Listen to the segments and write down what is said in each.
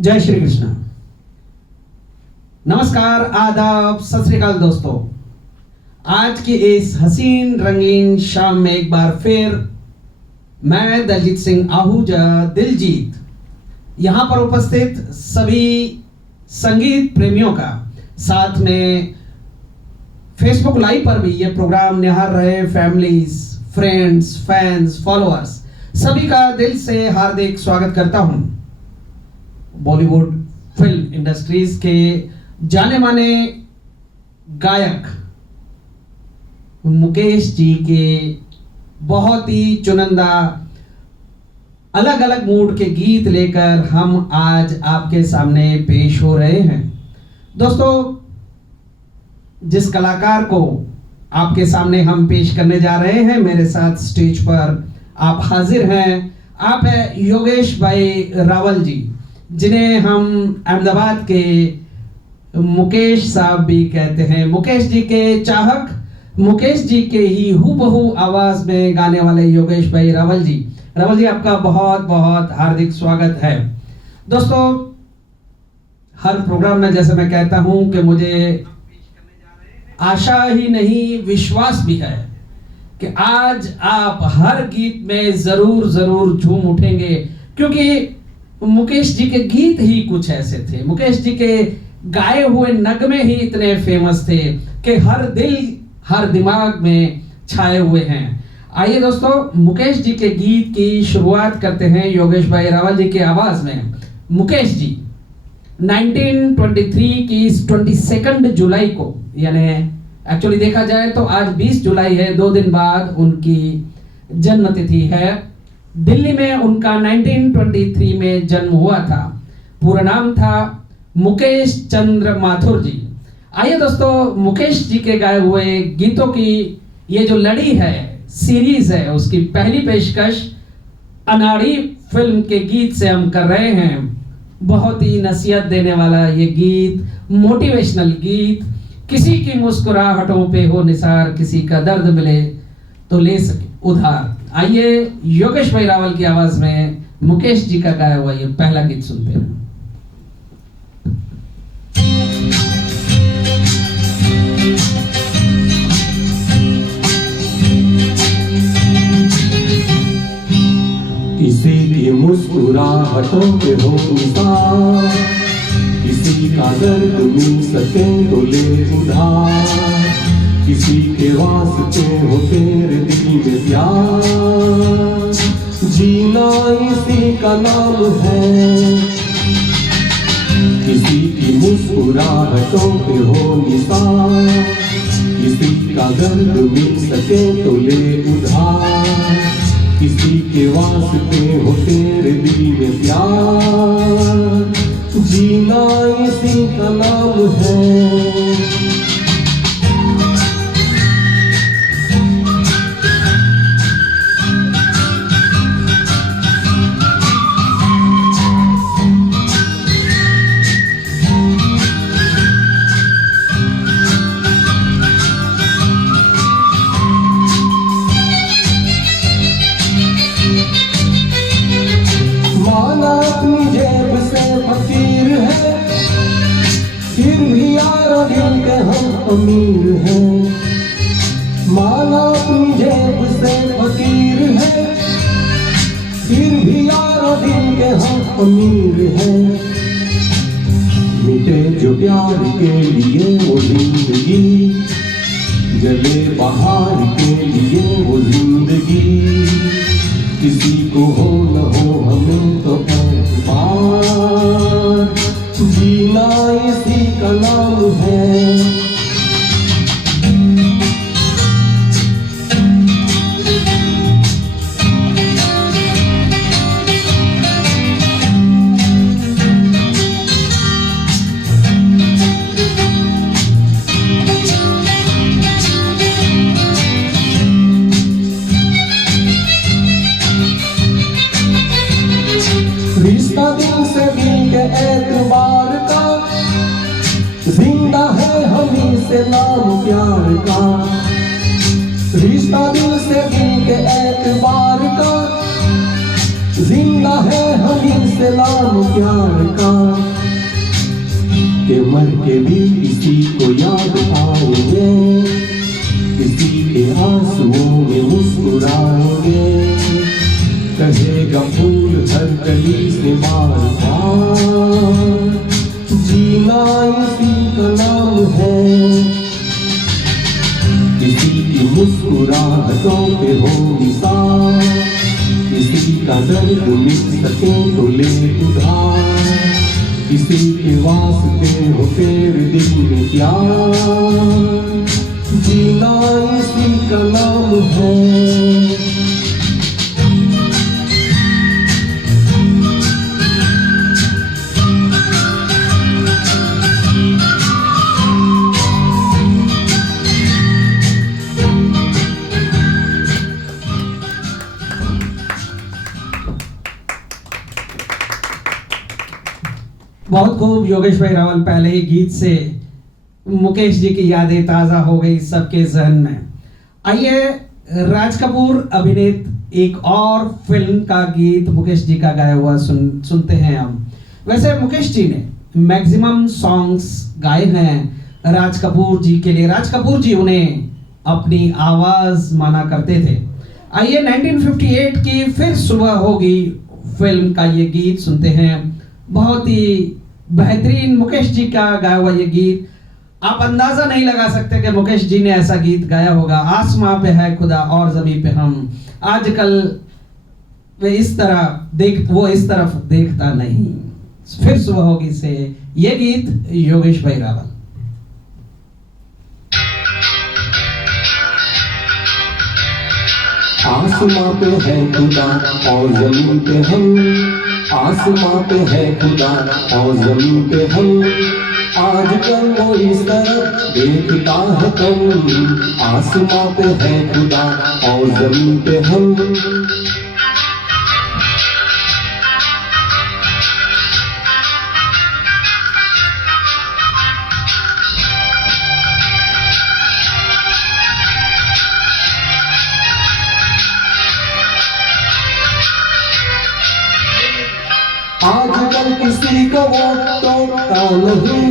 जय श्री कृष्ण। नमस्कार, आदाब, सत श्री अकाल दोस्तों। आज की इस हसीन रंगीन शाम में एक बार फिर मैं दलजीत सिंह आहूजा दिलजीत यहां पर उपस्थित सभी संगीत प्रेमियों का, साथ में फेसबुक लाइव पर भी ये प्रोग्राम निहार रहे फैमिलीज, फ्रेंड्स, फैंस, फॉलोअर्स, सभी का दिल से हार्दिक स्वागत करता हूं। बॉलीवुड फिल्म इंडस्ट्रीज के जाने माने गायक मुकेश जी के बहुत ही चुनिंदा अलग अलग मूड के गीत लेकर हम आज आपके सामने पेश हो रहे हैं। दोस्तों, जिस कलाकार को आपके सामने हम पेश करने जा रहे हैं, मेरे साथ स्टेज पर आप हाजिर हैं, आप हैं योगेश भाई रावल जी, जिन्हें हम अहमदाबाद के मुकेश साहब भी कहते हैं। मुकेश जी के चाहक, मुकेश जी के ही हूबहू आवाज में गाने वाले योगेश भाई रावल जी, आपका बहुत बहुत हार्दिक स्वागत है। दोस्तों, हर प्रोग्राम में जैसे मैं कहता हूं कि मुझे आशा ही नहीं विश्वास भी है कि आज आप हर गीत में जरूर जरूर झूम उठेंगे, क्योंकि मुकेश जी के गीत ही कुछ ऐसे थे, मुकेश जी के गाए हुए नगमे ही इतने फेमस थे कि हर दिल हर दिमाग में छाए हुए हैं। आइए दोस्तों, मुकेश जी के गीत की शुरुआत करते हैं योगेश भाई रावल जी की आवाज में। मुकेश जी 1923 की 22 जुलाई को, यानी एक्चुअली देखा जाए तो आज 20 जुलाई है, 2 दिन बाद उनकी जन्मतिथि है। दिल्ली में उनका 1923 में जन्म हुआ था। पूरा नाम था मुकेश चंद्र माथुर जी। आइए दोस्तों, मुकेश जी के गाए हुए गीतों की ये जो लड़ी है, सीरीज है, उसकी पहली पेशकश अनाड़ी फिल्म के गीत से हम कर रहे हैं। बहुत ही नसीहत देने वाला ये गीत, मोटिवेशनल गीत, किसी की मुस्कुराहटों पे हो निसार, किसी का दर्द मिले तो ले सके उधार। आइए योगेश भाई रावल की आवाज में मुकेश जी का गाया हुआ ये पहला गीत सुनते हैं। किसी की मुस्कुराहटों पे हो निसार, किसी का दर्द मिल सके तो ले उधार, किसी के वास्ते हो तेरे दिल में प्यार, जीना इसी का नाम है। किसी की मुस्कुराहटों पे हो निसार, किसी का दर्द मिल सके तो ले उधार, किसी के वास्ते हो तेरे दिल में प्यार, जीना इसी का नाम है। अमीर है, माना अपनी जेब से फकीर है, फिर भी यारो दिल के हम अमीर हैं। मिटे जो प्यार के लिए वो जिंदगी, जले बहार के लिए वो जिंदगी, किसी को हो न हो हमें तो एतबार, जीना इसी का नाम है। रिश्ता दिल से दिल के एतबार का, जिंदा है हमी से नाम प्यार का। रिश्ता दिल से दिल के एतबार का, जिंदा है हमी से नाम प्यार का। के मर के भी किसी को याद आएंगे, किसी के आंसुओं में मुस्कुराएंगे, कहेगा फूल हर कली से बार बार, जीना इसी का नाम है। किसी की मुस्कुराहटों पे हो निसार, किसी का दर्द मिट सके तो ले उधार, किसी के वास्ते हो तेरे दिल में प्यार, जीना इसी का नाम है। बहुत खूब योगेश भाई रावल। पहले ही गीत से मुकेश जी की यादें ताज़ा हो गई सबके जहन में। आइए राज कपूर अभिनीत एक और फिल्म का गीत मुकेश जी का गाया हुआ सुनते हैं हम। वैसे मुकेश जी ने मैक्सिमम सॉन्ग्स गाए हैं राज कपूर जी के लिए। राज कपूर जी उन्हें अपनी आवाज माना करते थे। आइए 1958 की फिर सुबह होगी फिल्म का ये गीत सुनते हैं। बहुत ही बेहतरीन मुकेश जी का गाया हुआ ये गीत। आप अंदाजा नहीं लगा सकते कि मुकेश जी ने ऐसा गीत गाया होगा। आसमां पे है खुदा और जमीन पे हम, आजकल वो इस तरफ देखता नहीं। फिर सुबह होगी से ये गीत योगेश भाई रावल। आसमां पे है खुदा और जमीन पे हम, आसमां पे है खुदा और जमीन पे हम, आजकल वो इस तरफ देखता है कम। आसमां पे है खुदा और जमीन पे हम, आजकल किसी को वो टोकता नहीं,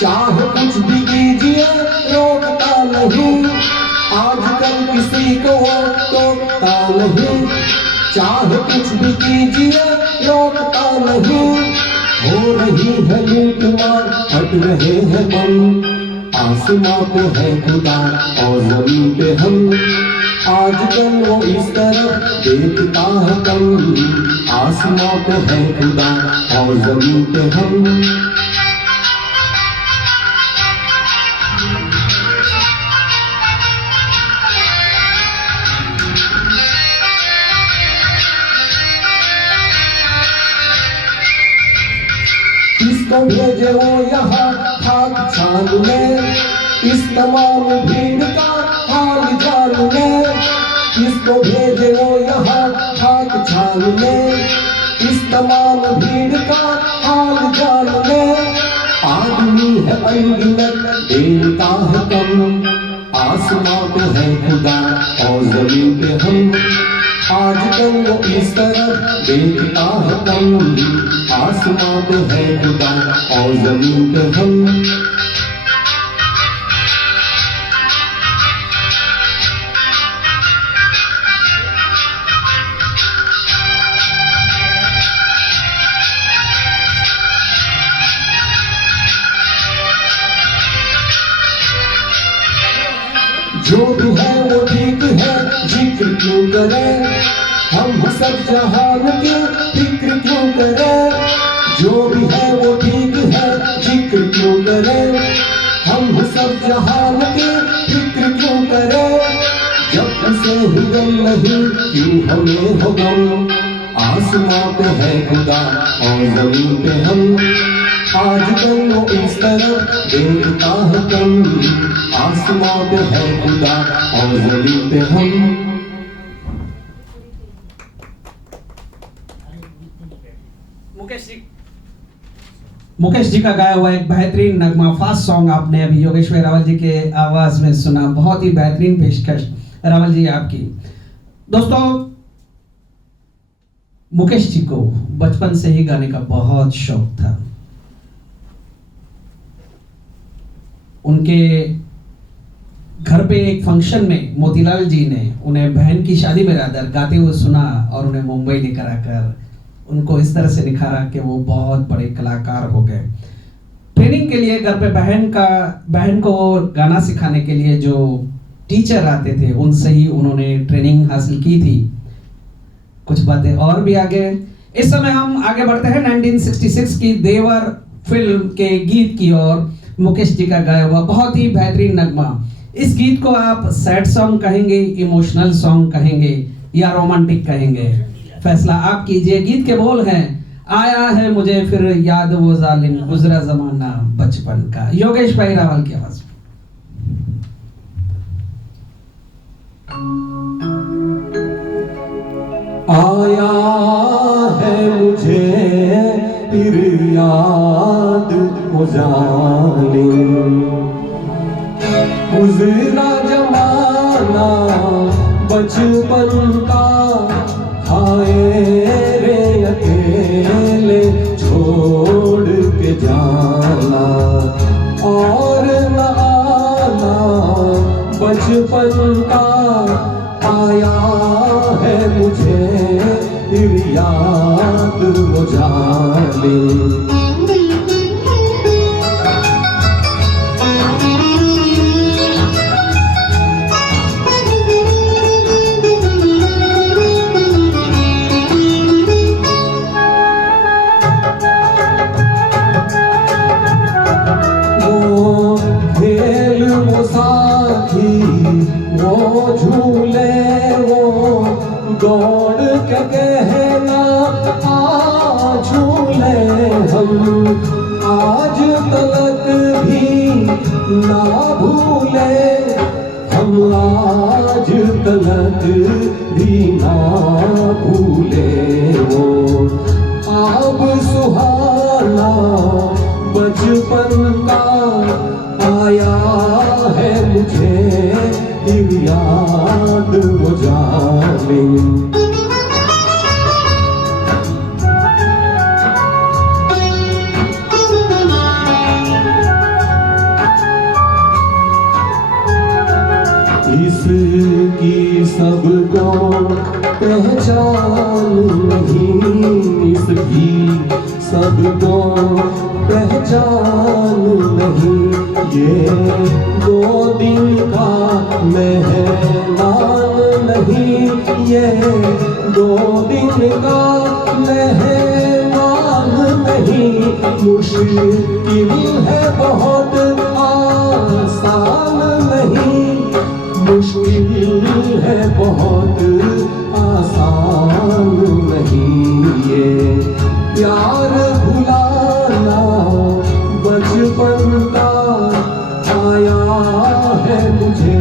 चाहे कुछ भी कीजिए रोकता नहीं। आजकल किसी को वो टोकता नहीं, चाहे कुछ भी कीजिए रोकता नहीं। हो रही है लूट मार, हट रहे हैं बम। आसमां पे है खुदा और जमीन पे हम, आजकल वो इस तरफ देखता है कम। आसमां पे है खुदा और जमीन पे हम, किसको भेजे वो यहाँ खाक छानने, इस तमाम भीड़ का हाल जानने। किसको भेजे वो यहाँ खाक छानने, इस तमाम भीड़ का हाल जानने। आदमी है अनगिनत देवता है कम, आसमां पे है खुदा और जमीन पे हम, आजकल वो इस तरफ देखता है कम। आसमां पे है खुदा और जमीन पे हम, जो भी है वो ठीक है, जिक्र क्यों करें हम सब जहान की फिक्र क्यों करें। जो भी है वो ठीक है, जिक्र क्यों करें हम सब जहान की फिक्र क्यों करें। जब उसे ही गम नहीं क्यों हमें हो गम। आसमां पे है खुदा और जमीन पे हम, आजकल वो इस तरफ देखता है कम। आसमां पे है खुदा और जमीन पे हम। मुकेश जी का गाया हुआ एक बेहतरीन नगमा फास्ट सॉन्ग आपने अभी योगेश भाई रावल जी के आवाज में सुना। बहुत ही बेहतरीन पेशकश रावल जी आपकी। दोस्तों, मुकेश जी को बचपन से ही गाने का बहुत शौक था। उनके घर पे एक फंक्शन में मोतीलाल जी ने उन्हें बहन की शादी में रादर गाते हुए सुना और उन्हें मुंबई लेकर आकर उनको इस तरह से निखारा कि वो बहुत बड़े कलाकार हो गए। ट्रेनिंग के लिए घर पे बहन को गाना सिखाने के लिए जो टीचर आते थे उनसे ही उन्होंने ट्रेनिंग हासिल की थी। कुछ बातें और भी आगे। इस समय हम आगे बढ़ते हैं 1966 की देवर फिल्म के गीत की ओर। मुकेश जी का गाया हुआ बहुत ही बेहतरीन नगमा। इस गीत को आप सैड सॉन्ग कहेंगे, इमोशनल सॉन्ग कहेंगे या रोमांटिक कहेंगे, फैसला आप कीजिए। गीत के बोल हैं, आया है मुझे फिर याद वो जालिम गुजरा जमाना बचपन का। योगेश भाई रावल की आवाज। आया है मुझे फिर याद वो जालिम गुजरा जमाना बचपन का। हाय रे अकेले छोड़ के जाना और न आना बचपन का। आया है मुझे फिर याद वो जालिम दौड़ के कहना आ झूले हम आज तलक भी ना भूले। हम आज तलक भी ना भूले वो अब सुहाना बचपन का। आया है मुझे फिर याद वो जालिम इसकी सबको पहचान नहीं, इसकी सबको पहचान नहीं। ये 2 दिन का मेहमान नहीं, ये 2 दिन का मेहमान नहीं। मुश्किल है बहुत आसान नहीं, मुश्किल है बहुत आसान नहीं। ये प्यार भुलाना बचपन का। आया है मुझे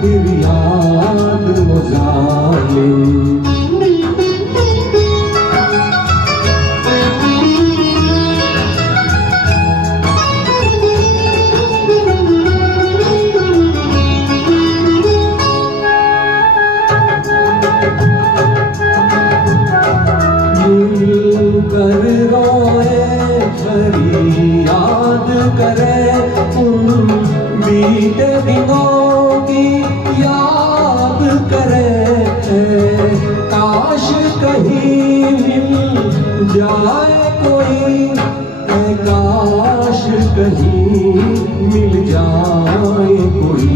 फिर याद वो जालिम कर रोए फरियाद करे उन बीते दिनों की याद करे। काश कहीं मिल जाए कोई, काश कहीं मिल जाए कोई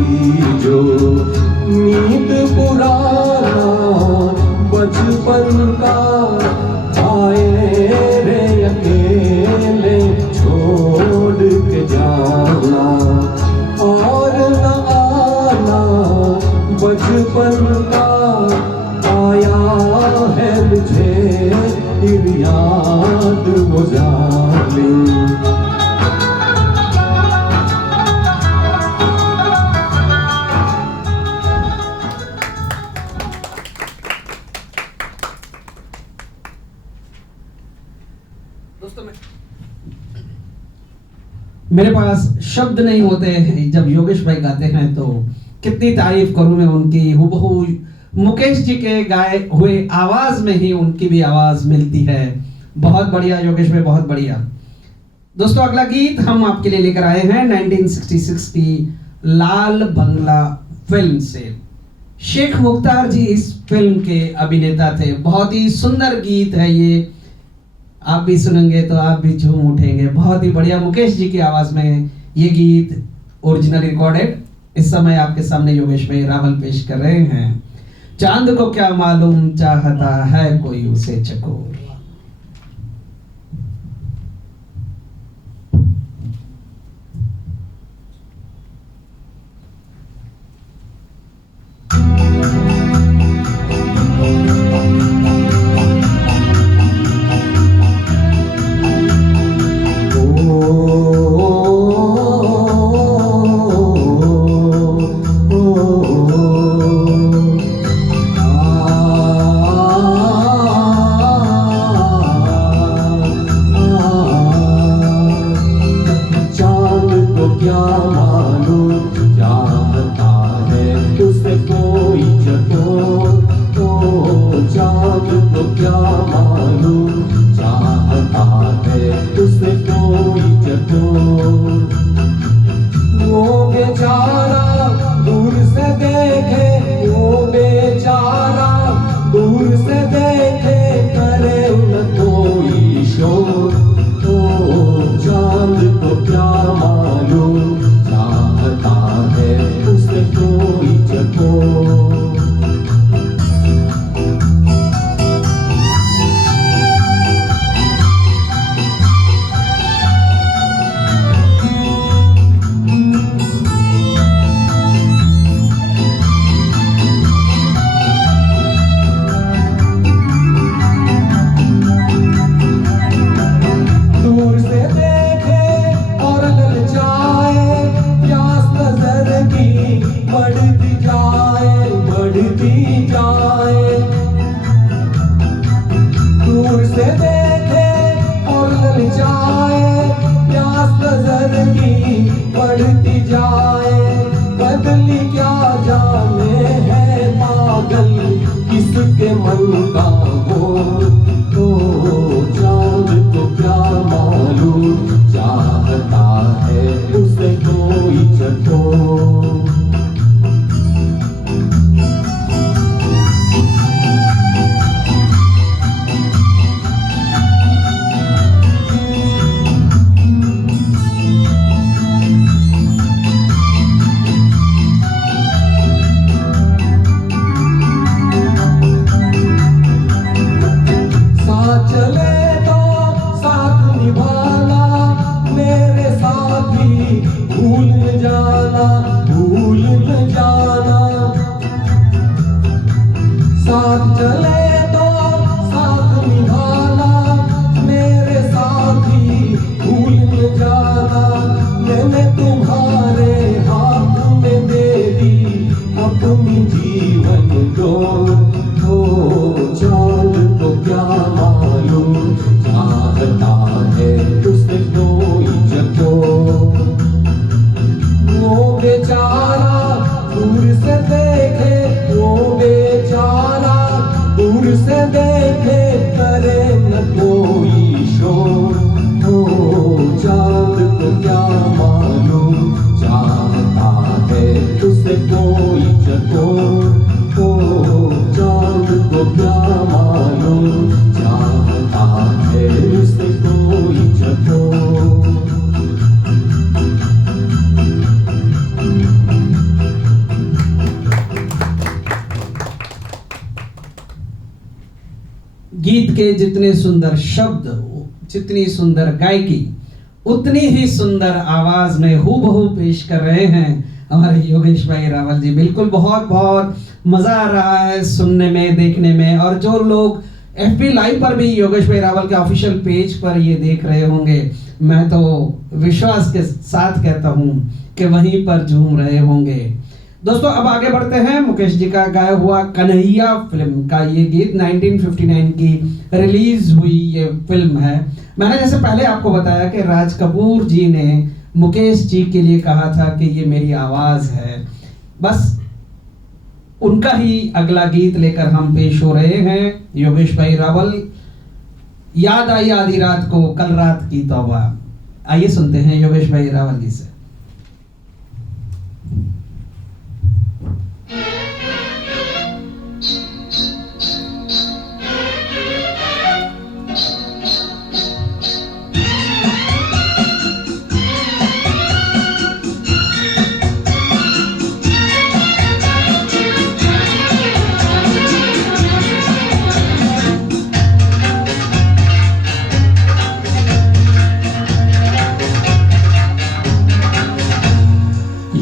जो नींद पुराना बचपन का। आए रे अकेले छोड़ के जाना और न आना बचपन का। आया है मुझे फिर याद वो जालिम मेरे पास शब्द नहीं होते जब योगेश भाई गाते हैं तो कितनी तारीफ करूं मैं उनकी। हुबहू मुकेश जी के गाए हुए आवाज में ही उनकी भी आवाज मिलती है। बहुत बढ़िया योगेश भाई, बहुत बढ़िया। दोस्तों अगला गीत हम आपके लिए लेकर आए हैं 1966 की लाल बंगला फिल्म से। शेख मुख्तार जी इस फिल्म के अभिनेता थे। बहुत ही सुंदर गीत है ये, आप भी सुनेंगे तो आप भी झूम उठेंगे। बहुत ही बढ़िया मुकेश जी की आवाज में ये गीत ओरिजिनल रिकॉर्डेड इस समय आपके सामने योगेश भाई रावल पेश कर रहे हैं। चांद को क्या मालूम चाहता है कोई उसे चकोर। गीत के जितने सुंदर शब्द, जितनी सुंदर गायकी, उतनी ही सुंदर आवाज में हूबहू पेश कर रहे हैं हमारे योगेश भाई रावल जी। बिल्कुल बहुत बहुत मजा आ रहा है सुनने में, देखने में। और जो लोग FB लाइव पर भी योगेश भाई रावल के ऑफिशियल पेज पर ये देख रहे होंगे, मैं तो विश्वास के साथ कहता हूं कि वहीं पर झूम रहे होंगे। दोस्तों अब आगे बढ़ते हैं। मुकेश जी का गाया हुआ कन्हैया फिल्म का ये गीत 1959 की रिलीज हुई ये फिल्म है। मैंने जैसे पहले आपको बताया कि राज कपूर जी ने मुकेश जी के लिए कहा था कि ये मेरी आवाज है, बस उनका ही अगला गीत लेकर हम पेश हो रहे हैं। योगेश भाई रावल, याद आई आधी रात को कल रात की तौबा। आइए सुनते हैं योगेश भाई रावल जी से।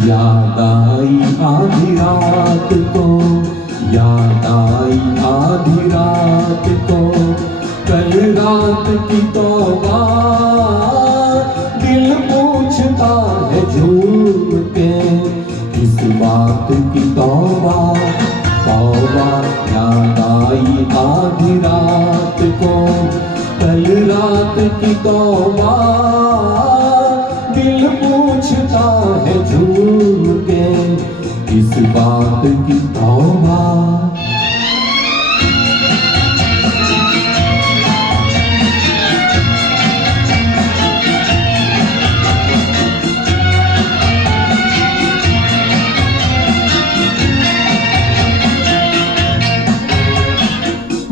याद आई आधी रात को, याद आई आधी रात को, कल रात की तौबा, दिल पूछता है झूम के, किस बात की तौबा, तौबा। याद आई आधी रात को, कल रात की तौबा, दिल पूछता है झूम के, किस बात की तौबा।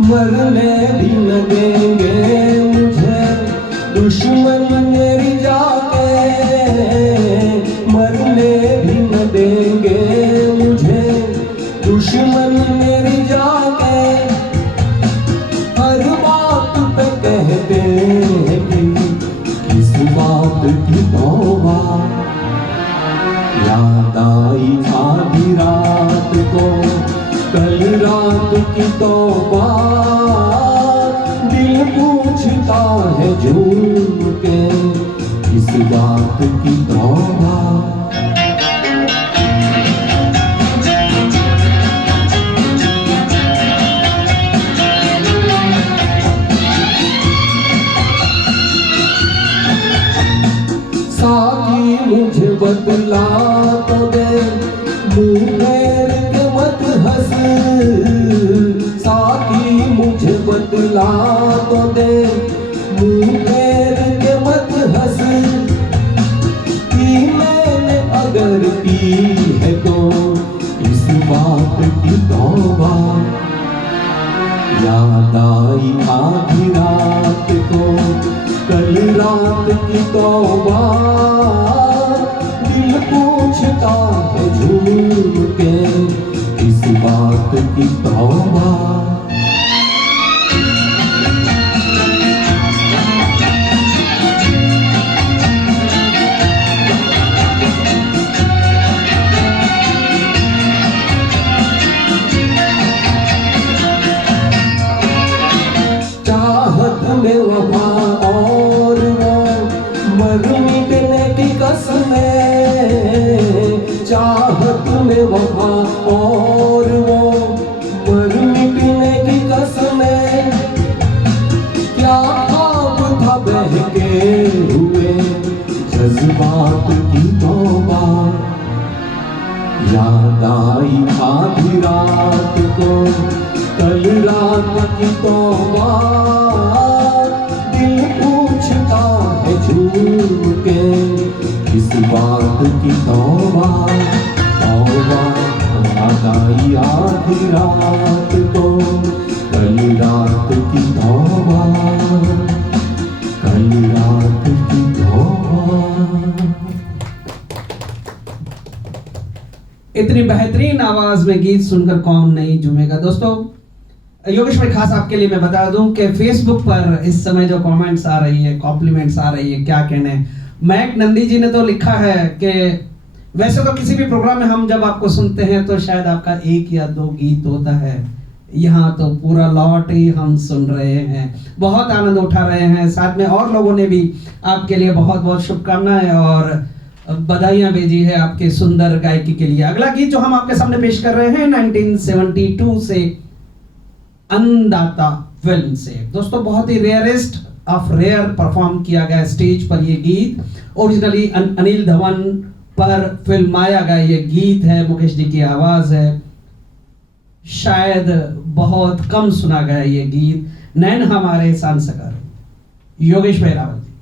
मरने भी न देंगे मुझे दुश्मन मेरी जाके, मरने भी न देंगे मुझे दुश्मन मेरी जाके, हर बात पे कहते हैं कि किस बात की तौबा। याद आई आधी रात को, कल रात की तौबा, दिल पूछता है झूम के, किस बात की तौबा। साथी मुझे बदला तो दे, मुंह फेर के मत हंस, साथी मुझे बदला तो दे, मुंह फेर के मत हंस, कि मैंने अगर की है तो इस बात की तौबा। याद आई आधी रात को, कल रात की तौबा, दिल पूछता है झूम के, इस बात की तौबा। चाहत में वफा और वो मर मिटने की कसमें, चाहत में वफा और वो मर मिटने की कसमें, क्या ख्वाब था बहके हुए जज्बात की तौबा। याद आई आधी रात को, कल रात की तौबा, दिल पूछता है झूम के, किस बात की तौबा, तौबा। याद आई आधी रात को, कल रात की तौबा, कल रात की तौबा। इतनी बेहतरीन आवाज में गीत सुनकर कौन नहीं झूमेगा। दोस्तों, योगेश भाई, खास आपके लिए मैं बता दूं कि फेसबुक पर इस समय जो कमेंट्स आ रही है, कॉम्प्लीमेंट्स आ रही है, क्या कहने, मैक नंदी जी ने तो लिखा है कि वैसे तो किसी भी प्रोग्राम में हम जब आपको सुनते हैं तो शायद आपका एक या दो गीत होता है, यहाँ तो पूरा लॉट ही हम सुन रहे हैं, बहुत आनंद उठा रहे हैं। साथ में और लोगों ने भी आपके लिए बहुत बहुत शुभकामनाएं और बधाइयां भेजी है आपके सुंदर गायकी के लिए। अगला गीत जो हम आपके सामने पेश कर रहे हैं 1972 से अन्नदाता फिल्म से। दोस्तों, बहुत ही रेयरेस्ट ऑफ रेयर परफॉर्म किया गया स्टेज पर ये गीत। ओरिजिनली अनिल धवन पर फिल्माया गया ये गीत है, मुकेश जी की आवाज है। शायद बहुत कम सुना गया ये गीत। नैन हमारे सांसकर, योगेश भाई रावल जी।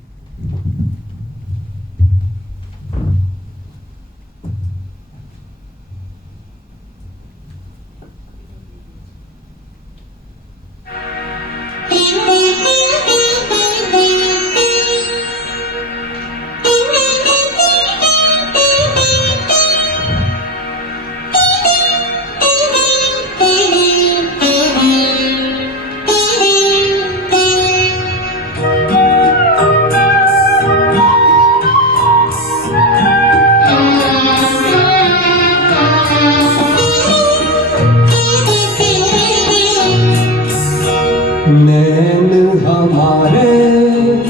हमारे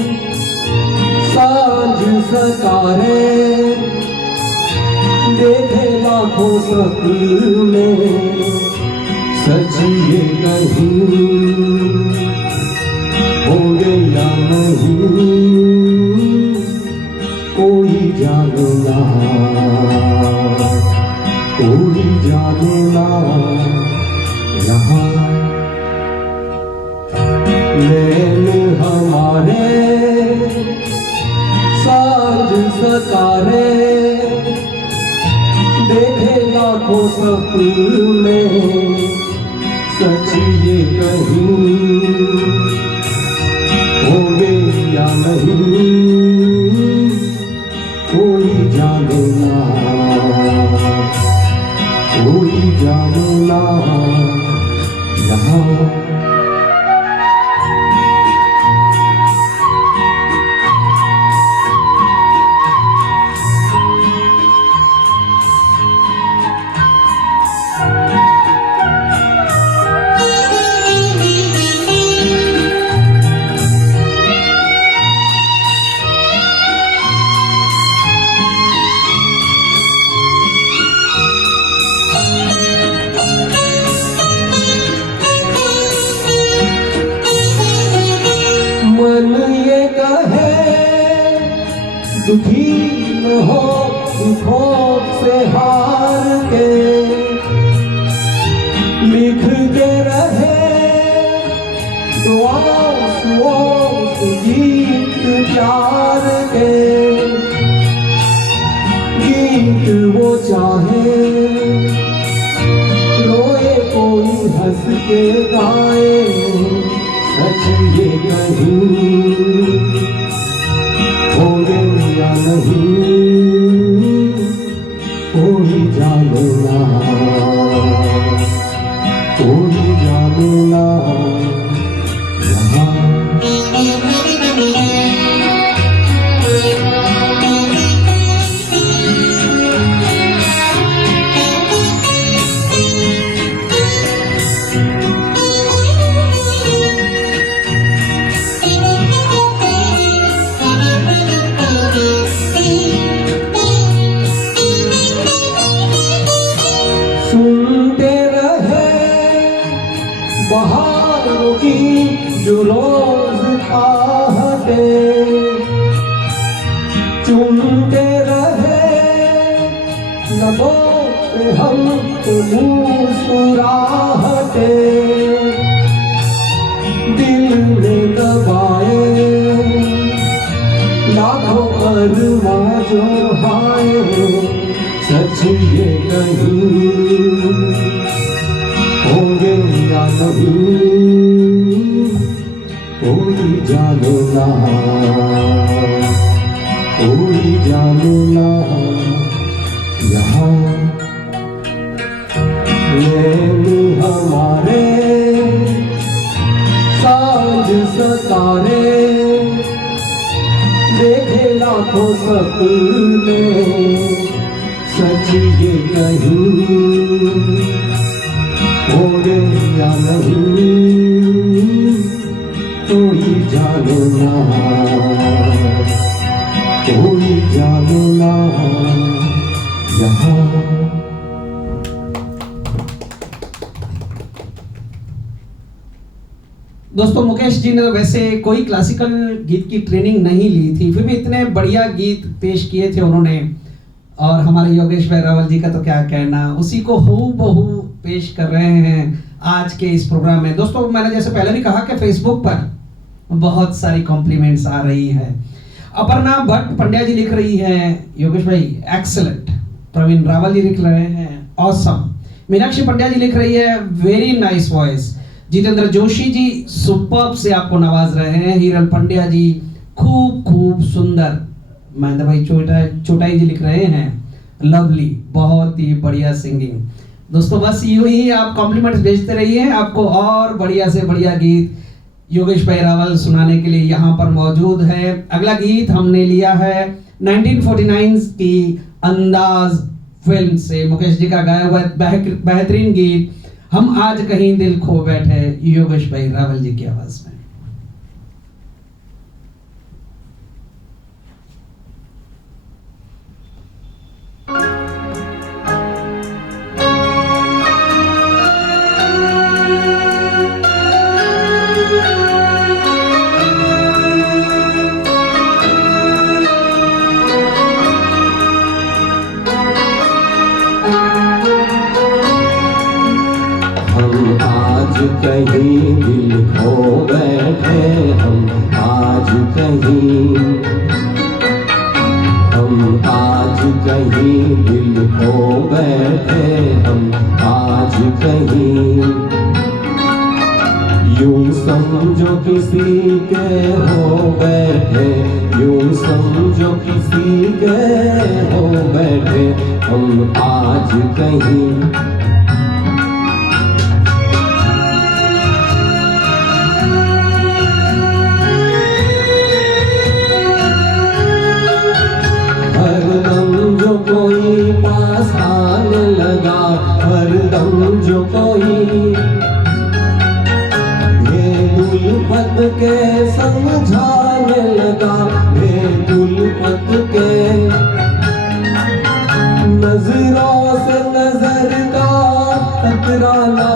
साँझ सतारे देखे लाखों सपने सच ये नहीं होंगे या नहीं कोई जाने ना यहाँ नैन हमारे साँझ सतारे देखे लाखों सपने सच ये नहीं होंगे या नहीं कोई जाने ना यहाँ मन ये कहे दुखी न हो दुखों से हार के लिखते रहे दुआओं से गीत प्यार के गीत वो चाहे रोए कोई हंस के गाए सच ये नहीं होंगे या नहीं कोई जाने ना यहाँ सुनते रहे बहारों की जो रोज आहटे चुनते रहे लबों पे हम मुस्कुराहटे दिल में दबाए लाखों अरमां जो हाय सच ये नहीं होंगे या नहीं कोई जाने ना यहाँ नैन हमारे साँझ सतारे देखे लाखों सपने सच ये नहीं होंगे या नहीं कोई जाने ना यहाँ दोस्तों मुकेश जी ने वैसे कोई क्लासिकल गीत की ट्रेनिंग नहीं ली थी, फिर भी इतने बढ़िया गीत पेश किए थे उन्होंने। और हमारे योगेश भाई रावल जी का तो क्या कहना, उसी को हूबहू पेश कर रहे हैं आज के इस प्रोग्राम में। दोस्तों मैंने जैसे पहले भी कहा कि फेसबुक पर बहुत सारी कॉम्प्लीमेंट्स आ रही है। अपर्णा भट्ट पंड्या जी लिख रही है योगेश भाई एक्सीलेंट। प्रवीण रावल जी लिख रहे हैं ऑसम। मीनाक्षी पंड्या जी लिख रही है very nice voice. Jitendra Joshi ji superb से आपको नवाज रहे हैं। हिरल पंड्या जी खूब खूब सुंदर। महेंद्र भाई चोटाई जी लिख रहे हैं लवली, बहुत ही बढ़िया सिंगिंग। दोस्तों बस यूं ही आप कॉम्प्लीमेंट्स भेजते रहिए, आपको और बढ़िया से बढ़िया गीत योगेश भाई रावल सुनाने के लिए यहाँ पर मौजूद है। अगला गीत हमने लिया है 1949 की अंदाज फिल्म से मुकेश जी का गाया हुआ बेहतरीन गीत हम आज कहीं दिल खो बैठे, योगेश भाई रावल जी की आवाज में। कहीं दिल खो बैठे हम आज कहीं, हम आज कहीं दिल खो बैठे हम आज कहीं। यूं समझो किसी के हो बैठे, यूं समझो किसी के हो बैठे हम आज कहीं। हरदम जो कोई पास आने लगा, हरदम जो कोई उल्फत के समझाने लगा, उल्फत के नजरों से नजर का टकराना,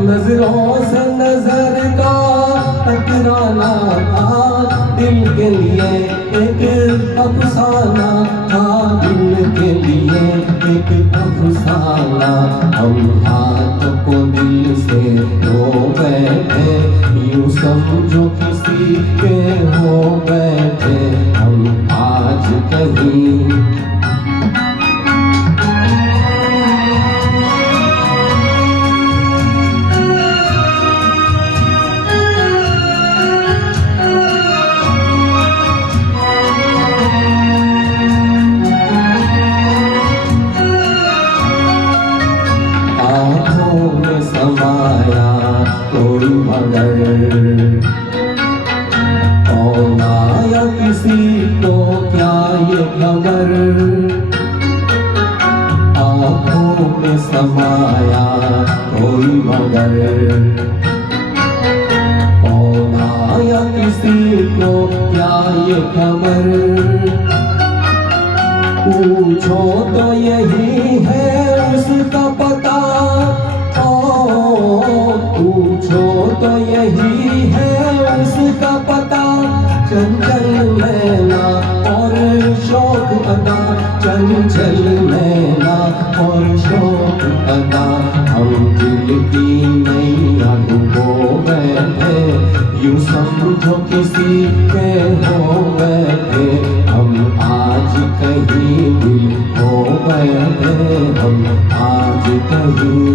नजरों से नजर का टकराना था दिल के लिए एक अफसाना, था दिल के लिए एक अफसाना। हम हाथ को दिल से धो बैठे, यूं समझो किसी के हो बैठे हम आज कहीं। आँखों में समाया कोई मगर, कौन आया किसी को क्या ये खबर। आँखों में समाया कोई मगर, कौन आया किसी को क्या ये खबर। पूछो तो यही है उसका पता, पूछो तो यही है उसका पता। चंचल नैना और शौक अदा, चंचल नैना और शौक अदा। हम दिल की नैया डुबो बैठे, यूं समझो किसी के हो बैठे हम आज कहीं दिल हो बैठे हम आज कहीं।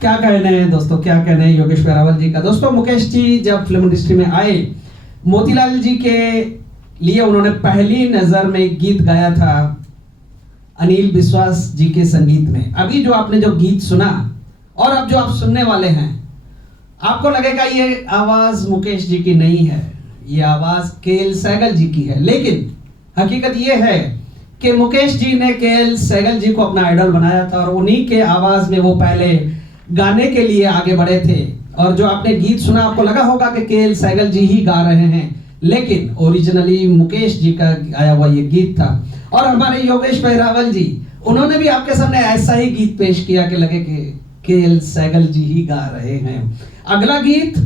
क्या कहने हैं दोस्तों, क्या कहने हैं योगेश रावल जी का। दोस्तों मुकेश जी जब फिल्म इंडस्ट्री में आए, मोतीलाल जी के लिए उन्होंने पहली नजर में गीत गाया था अनिल विश्वास जी के संगीत में। अभी जो आपने जो गीत सुना और अब जो आप सुनने वाले हैं, आपको लगेगा ये आवाज मुकेश जी की नहीं है, ये आवाज के.एल. सहगल जी की है। लेकिन हकीकत ये है कि मुकेश जी ने के.एल. सहगल जी को अपना आइडल बनाया था और उन्हीं के आवाज में वो पहले गाने के लिए आगे बढ़े थे। और जो आपने गीत सुना, आपको लगा होगा कि के.एल. सहगल जी ही गा रहे हैं, लेकिन ओरिजिनली मुकेश जी का गाया हुआ ये गीत था। और हमारे योगेश भाई रावल जी, उन्होंने भी आपके सामने ऐसा ही गीत पेश किया कि लगे कि के.एल. सहगल जी ही गा रहे हैं। अगला गीत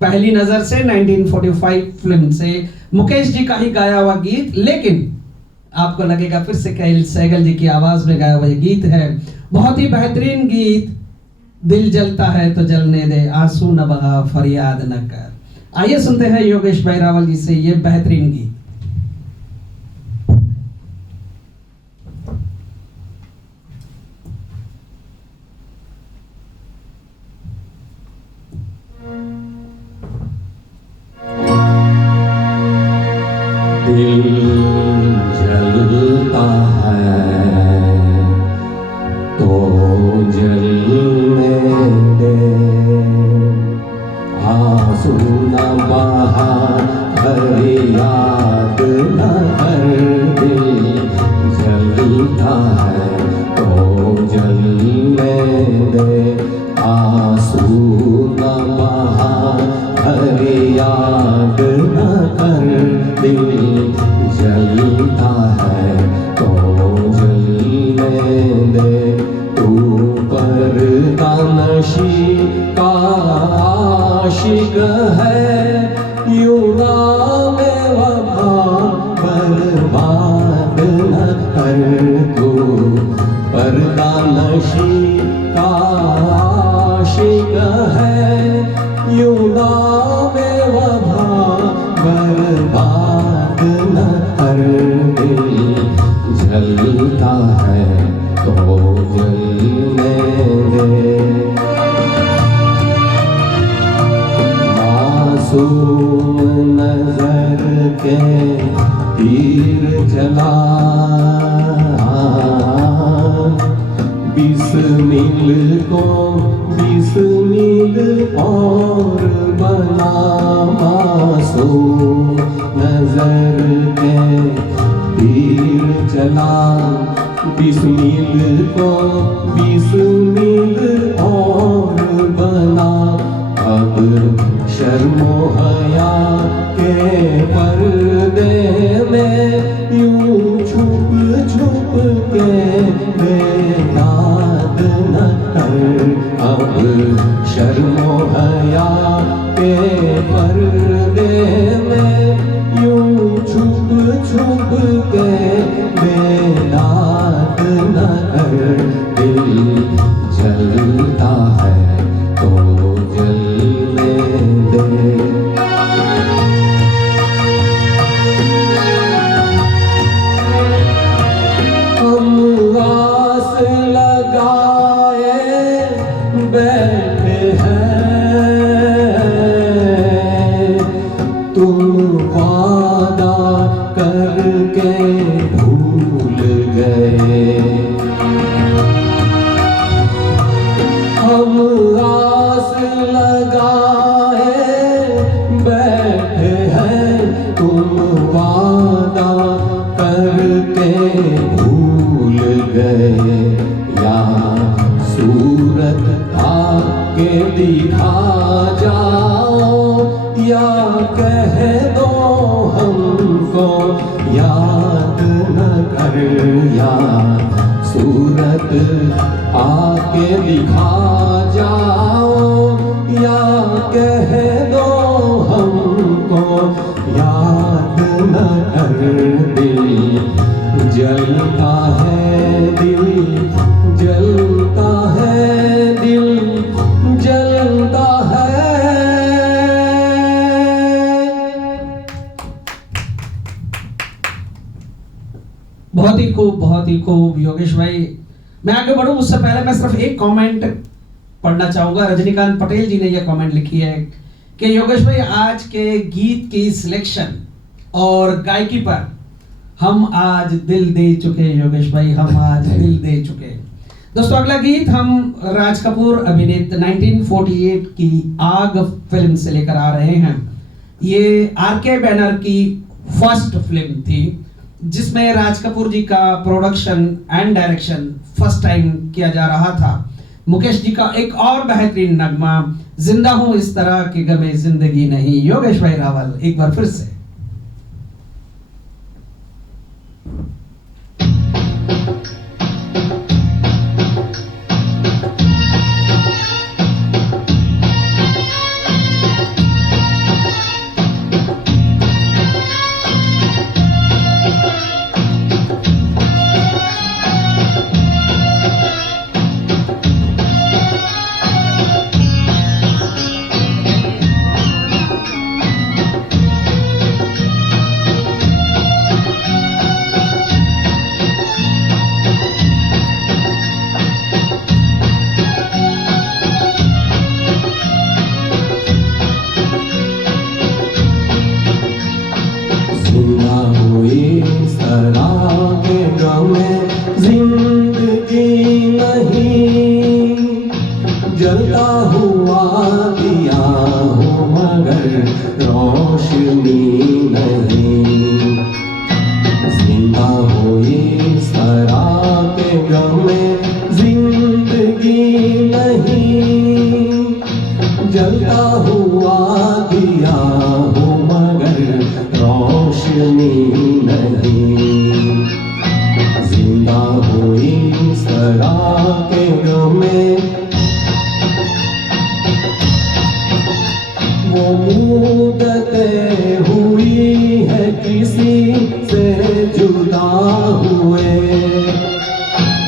पहली नजर से 1945 फिल्म से मुकेश जी का ही गाया हुआ गीत, लेकिन आपको लगेगा फिर से के.एल. सहगल जी की आवाज में गाया हुआ ये गीत है। बहुत ही बेहतरीन गीत, दिल जलता है तो जलने दे, आंसू न बहा फरियाद न कर। आइए सुनते हैं योगेश भाई रावल जी से ये बेहतरीन गीत। दिल जलता है तो जलने दे, आंसू न बहा फरियाद चला, बिस्मिल को बिस्मिल और बना मासूम नजर के तीर चला, बिस्मिल को बिस्मिल और बना। अब शर्मो हया के पर्दे में यूं छुप छुप के बेदाद न कर। अब शर्मो हया के पर्दे में यूं छुप छुप के बेदाद न कर। दिल जलता है तो जलने दे। हम आस लगाए बैठे हैं, तुम वादा करके भूल गए। हम आस लगाए बैठे हैं, तुम वादा करके भूल गए। या सूरत आके दिखा जाओ, या कह दो हमको याद न कर। या सूरत आके दिखा जाओ, या कह दो हमको याद न कर। दिल जलता है, दिल जलता है, दिल जलता है। बहुत ही खूब, बहुत ही खूब योगेश भाई। मैं आगे बढ़ूं उससे पहले मैं सिर्फ एक कमेंट पढ़ना चाहूंगा। रजनीकांत पटेल जी ने यह कमेंट लिखी है कि योगेश भाई आज के गीत की सिलेक्शन और गायकी पर हम आज दिल दे चुके। योगेश भाई हम आज दिल दे चुके। दोस्तों अगला गीत हम राज कपूर अभिनीत 1948 की आग फिल्म से लेकर आ रहे हैं। ये आरके बैनर की फर्स्ट फिल्म थी जिसमें राज कपूर जी का production and direction first time किया जा रहा था। मुकेश जी का एक और बेहतरीन नगमा, जिंदा हूं इस तरह के गमे जिंदगी नहीं। योगेश भाई रावल एक बार फिर से। जलता हुआ दिया हूँ मगर रोशनी नहीं। जिंदा हुई सरा के गम में जिंदगी नहीं। जलता हुआ दिया हूँ मगर रोशनी नहीं। जिंदा हुई सरा के गम में वो मुद्दतें हुई है किसी से जुदा हुए।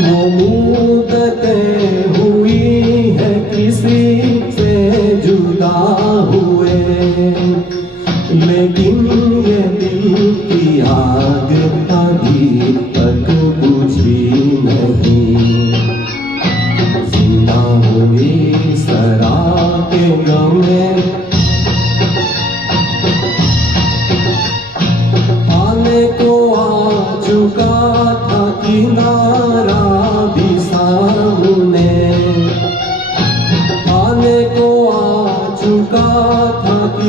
वो मुद्दतें हुई है किसी से जुदा हुए। लेकिन ये दिल की आग अभी तक बुझी नहीं। जिंदा हुई सरा के गम में आने को आ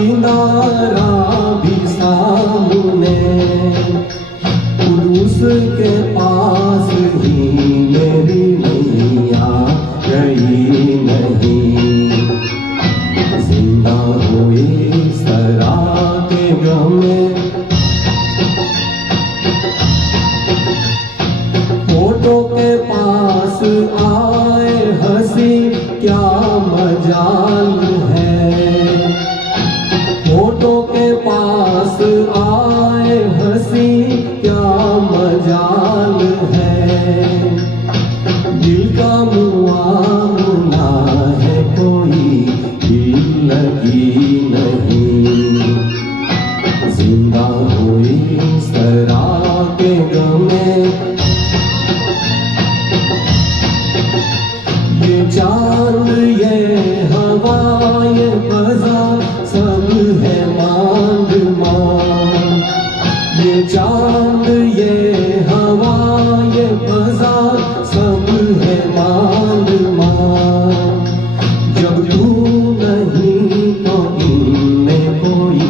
किनारा भी सामने, उस के पास ही मेरी नैया गई नहीं। जिंदा हुई सरा के गम में, फोटो के पास आए हंसी क्या मजाल है। फोटो के पास आए हंसी क्या मजाल है। दिल का मुआमला है कोई दिल लगी नहीं। जिंदा हुई सरा के गम में, ये चांद ये हवा ये फजा सब है मांग मांग। ये चांद ये हवा ये फजा सब है मांग मांग। जब तू नहीं तो इनमें कोई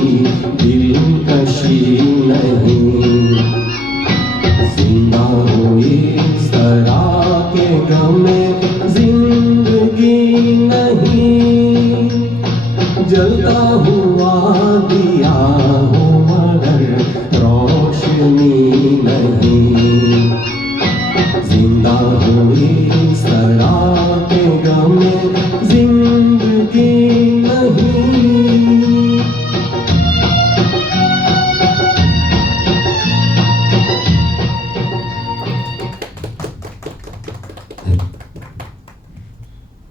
दिलकशी नहीं। जिंदा हुई सरा के गम में जिंदगी नहीं। जलता हुआ दिया हो मगर रोशनी नहीं। जिंदा हुई सरा के गम में जिंदगी नहीं।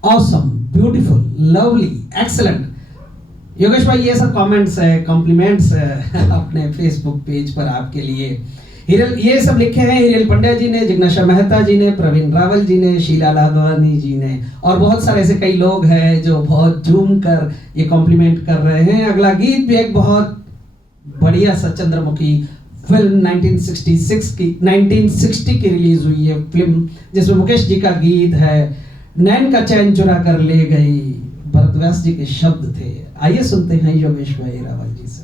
Awesome, beautiful, lovely, excellent. Yogesh भाई ये सब कमेंट्स है, कॉम्प्लीमेंट्स है अपने फेसबुक पेज पर आपके लिए। हिरल ये सब लिखे हैं हिरल पंड्या जी ने, जिग्नाशा मेहता जी ने, प्रवीण रावल जी ने, शीला लाधवानी जी ने, और बहुत सारे ऐसे कई लोग हैं जो बहुत झूम कर ये कॉम्प्लीमेंट कर रहे हैं। अगला गीत भी एक बहुत बढ़िया सा चंद्रमुखी फिल्म 1960 की रिलीज हुई है फिल्म, जिसमें मुकेश जी का गीत है नैन का चैन चुरा कर ले गई, भरतव्यास जी के शब्द थे। आइए सुनते हैं योगेश भाई रावल जी से।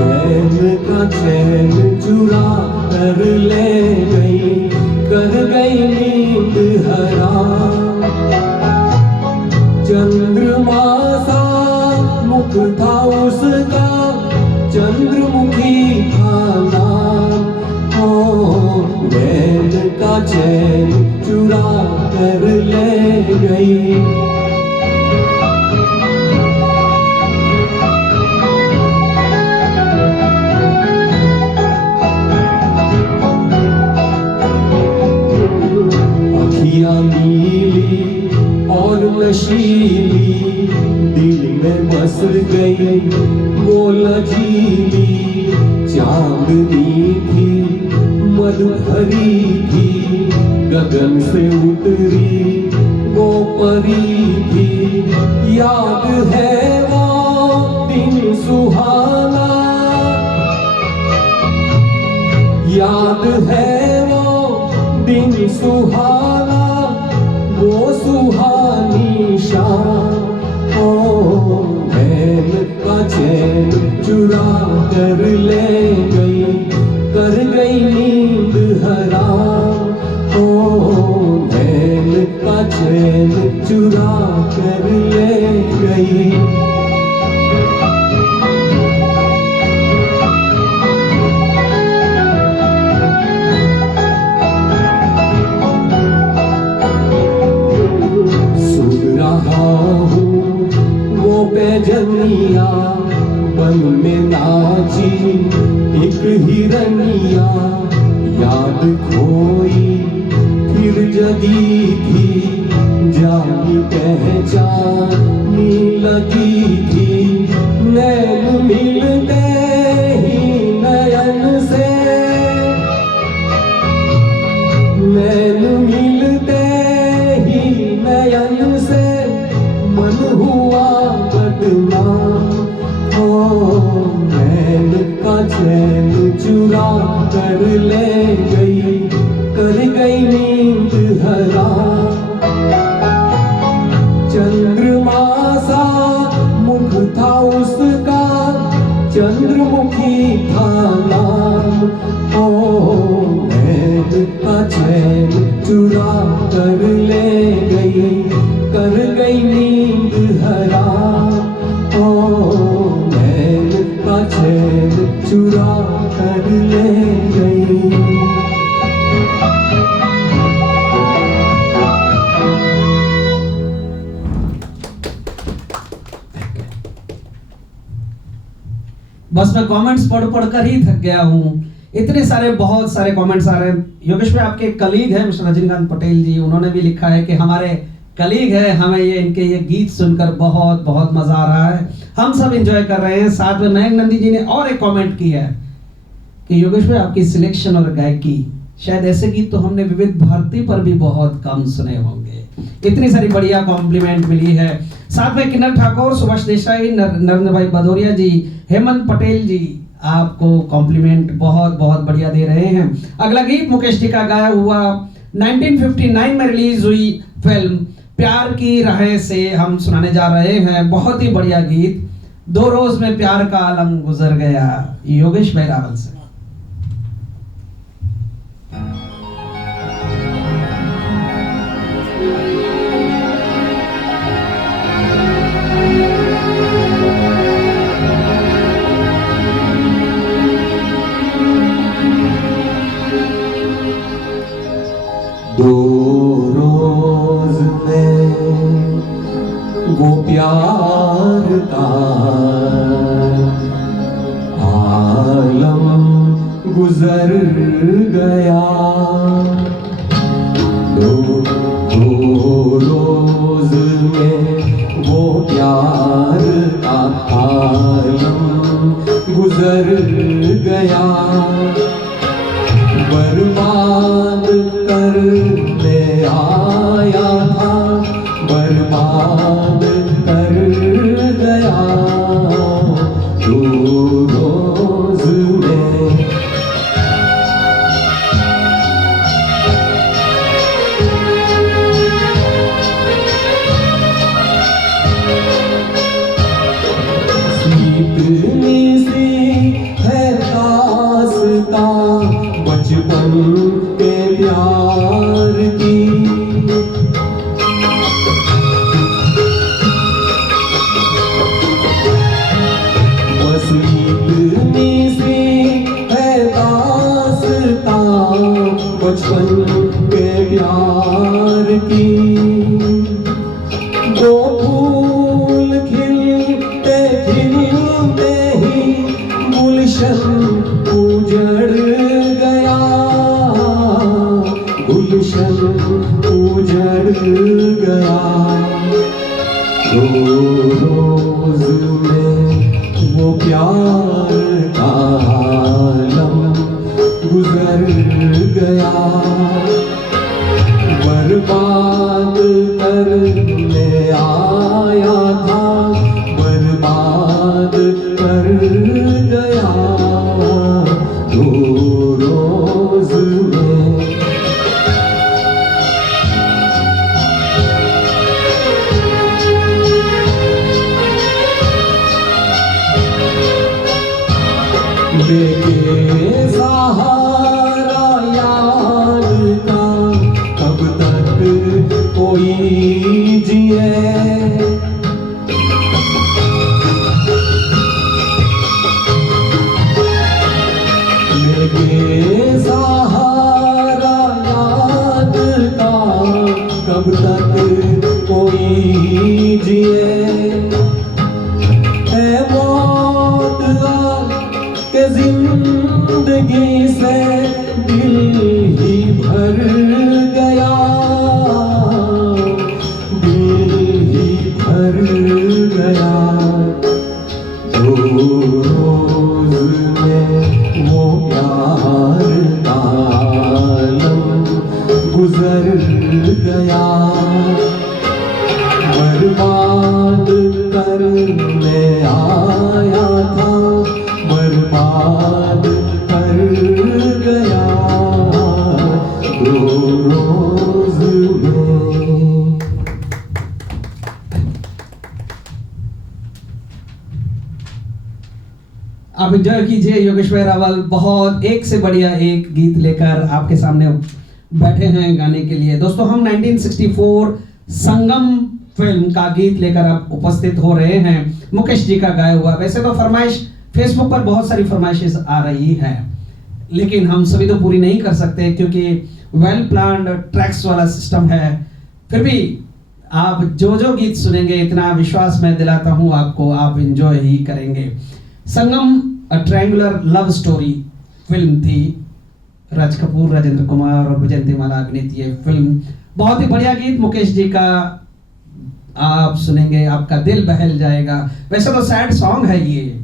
नैन का चैन चुरा कर ले गई, कर गई नींद हराम। चंद्रमा सा मुख था उसका, चंद्रमुखी था नाम। ओ नैन का चैन चुरा कर ले गई। अखियाँ नीली और नशीली, दिल में बस गई वो लजीली। चांदनी थी मधुहरी थी, गगन से उतरी वो परी थी। याद है वो दिन सुहाना, याद है वो दिन सुहाना, वो सुहानी शाम। ओ नैन का चैन चुरा कर ले गई, कर गई नींद हराम। ओ नैन का चैन चुरा कर ले गई। बेजनिया बन में नाची एक हिरनिया, याद खोई फिर जगी थी, जानी पहचानी लगी थी। नैन मिलते ही नयन से, नैन मिलते ही नयन से, मन हुआ बदनाम। का चैन चुरा कर ले गई, कर गई नींद हराम। चंद्रमा सा मुख था उसका, चंद्रमुखी था नाम। ओ नैन का चैन चुरा कर ले गई, कर गई नींद हराम। ओ नैन का चैन चुरा कर ले गई। बस मैं कमेंट्स पढ़ पढ़ कर ही थक गया हूँ। इतने सारे बहुत सारे कमेंट्स आ रहे हैं। योगेश भाई आपके कलीग हैं मिस्टर रजनीकांत पटेल जी, उन्होंने भी लिखा है कि हमारे कलीग है, हमें ये इनके ये गीत सुनकर बहुत बहुत मजा आ रहा है, हम सब एंजॉय कर रहे हैं। साथ में मयंक नंदी जी ने और एक कमेंट किया है कि योगेश भाई आपकी सिलेक्शन और गायकी, शायद ऐसे गीत तो हमने विविध भारती पर भी बहुत कम सुने होंगे। इतनी सारी बढ़िया कॉम्प्लीमेंट मिली है। साथ में किन्नर ठाकुर, सुभाष देसाई, नरेंद्र भाई भदौरिया जी, हेमंत पटेल जी आपको कॉम्प्लीमेंट बहुत बहुत बढ़िया दे रहे हैं। अगला गीत मुकेश जी का गाया हुआ 1959 में रिलीज हुई फिल्म प्यार की राहें से हम सुनाने जा रहे हैं। बहुत ही बढ़िया गीत, 2 रोज में प्यार का आलम गुजर गया, योगेश भाई रावल से। दो रोज में वो प्यार का आलम गुजर गया। दो रोज में वो प्यार का आलम गुजर गया। बर्बाद करने आया था, बर्बाद कर गया। 2 रोज में इतनी सी है दास्तां बचपन के प्यार की। बस इतनी सी है दास्तां बचपन के प्यार की। दो फूल खिलते खिलते ही गुलशन उजड़ गया, गुलशन उजड़ गया। 2 रोज में वो प्यार का आलम गुजर गया। बर्बाद करने आया था, बर्बाद कर गया। 2 रोज में लेके सहारा याद का कब तक कोई जिए। लेके सहारा याद का कब तक कोई जिए। ऐ मौत के जिंदगी से दिल ही भर गया, दिल ही भर गया। 2 रोज में वो प्यार का आलम गुजर गया। बर्बाद करने आया था, बर्बाद आप एंजॉय कीजिए। योगेश्वर रावल बहुत एक से बढ़िया एक गीत लेकर आपके सामने बैठे हैं गाने के लिए। दोस्तों हम 1964 संगम फिल्म का गीत लेकर आप उपस्थित हो रहे हैं, मुकेश जी का गाया हुआ। वैसे तो फरमाइश फेसबुक पर बहुत सारी फरमाइशें आ रही हैं, लेकिन हम सभी तो पूरी नहीं कर सकते क्योंकि वेल प्लान्ड ट्रैक्स वाला सिस्टम है। फिर भी आप जो जो गीत सुनेंगे, इतना विश्वास मैं दिलाता हूं आपको, आप एंजॉय ही करेंगे। Sangam a triangular love story film थी। राज कपूर, राजेंद्र कुमार और विजयंती माला अभिनीत ये फिल्म। बहुत ही बढ़िया गीत मुकेश जी का आप सुनेंगे, आपका दिल बहल जाएगा। वैसे तो सैड सॉन्ग है ये।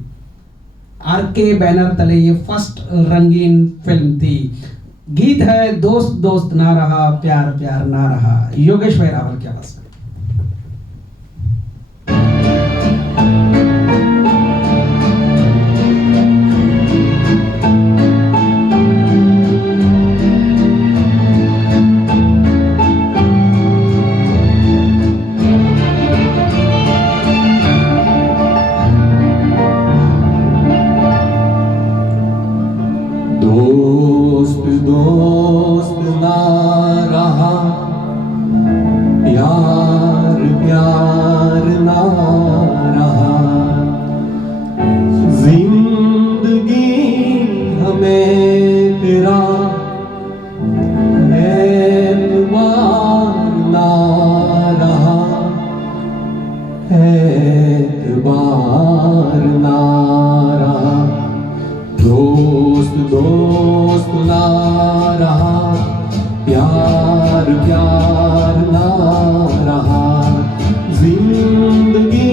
आरके बैनर तले ये फर्स्ट रंगीन फिल्म थी। गीत है दोस्त दोस्त ना रहा, प्यार प्यार ना रहा। योगेश्वर रावल की आवाज में। दोस्त दोस्त ना रहा, प्यार प्यार ना रहा। जिंदगी हमें तेरा एतबार ना रहा, एतबार ना रहा। दोस्त दोस्त ना रहा, प्यार प्यार ना रहा। जिंदगी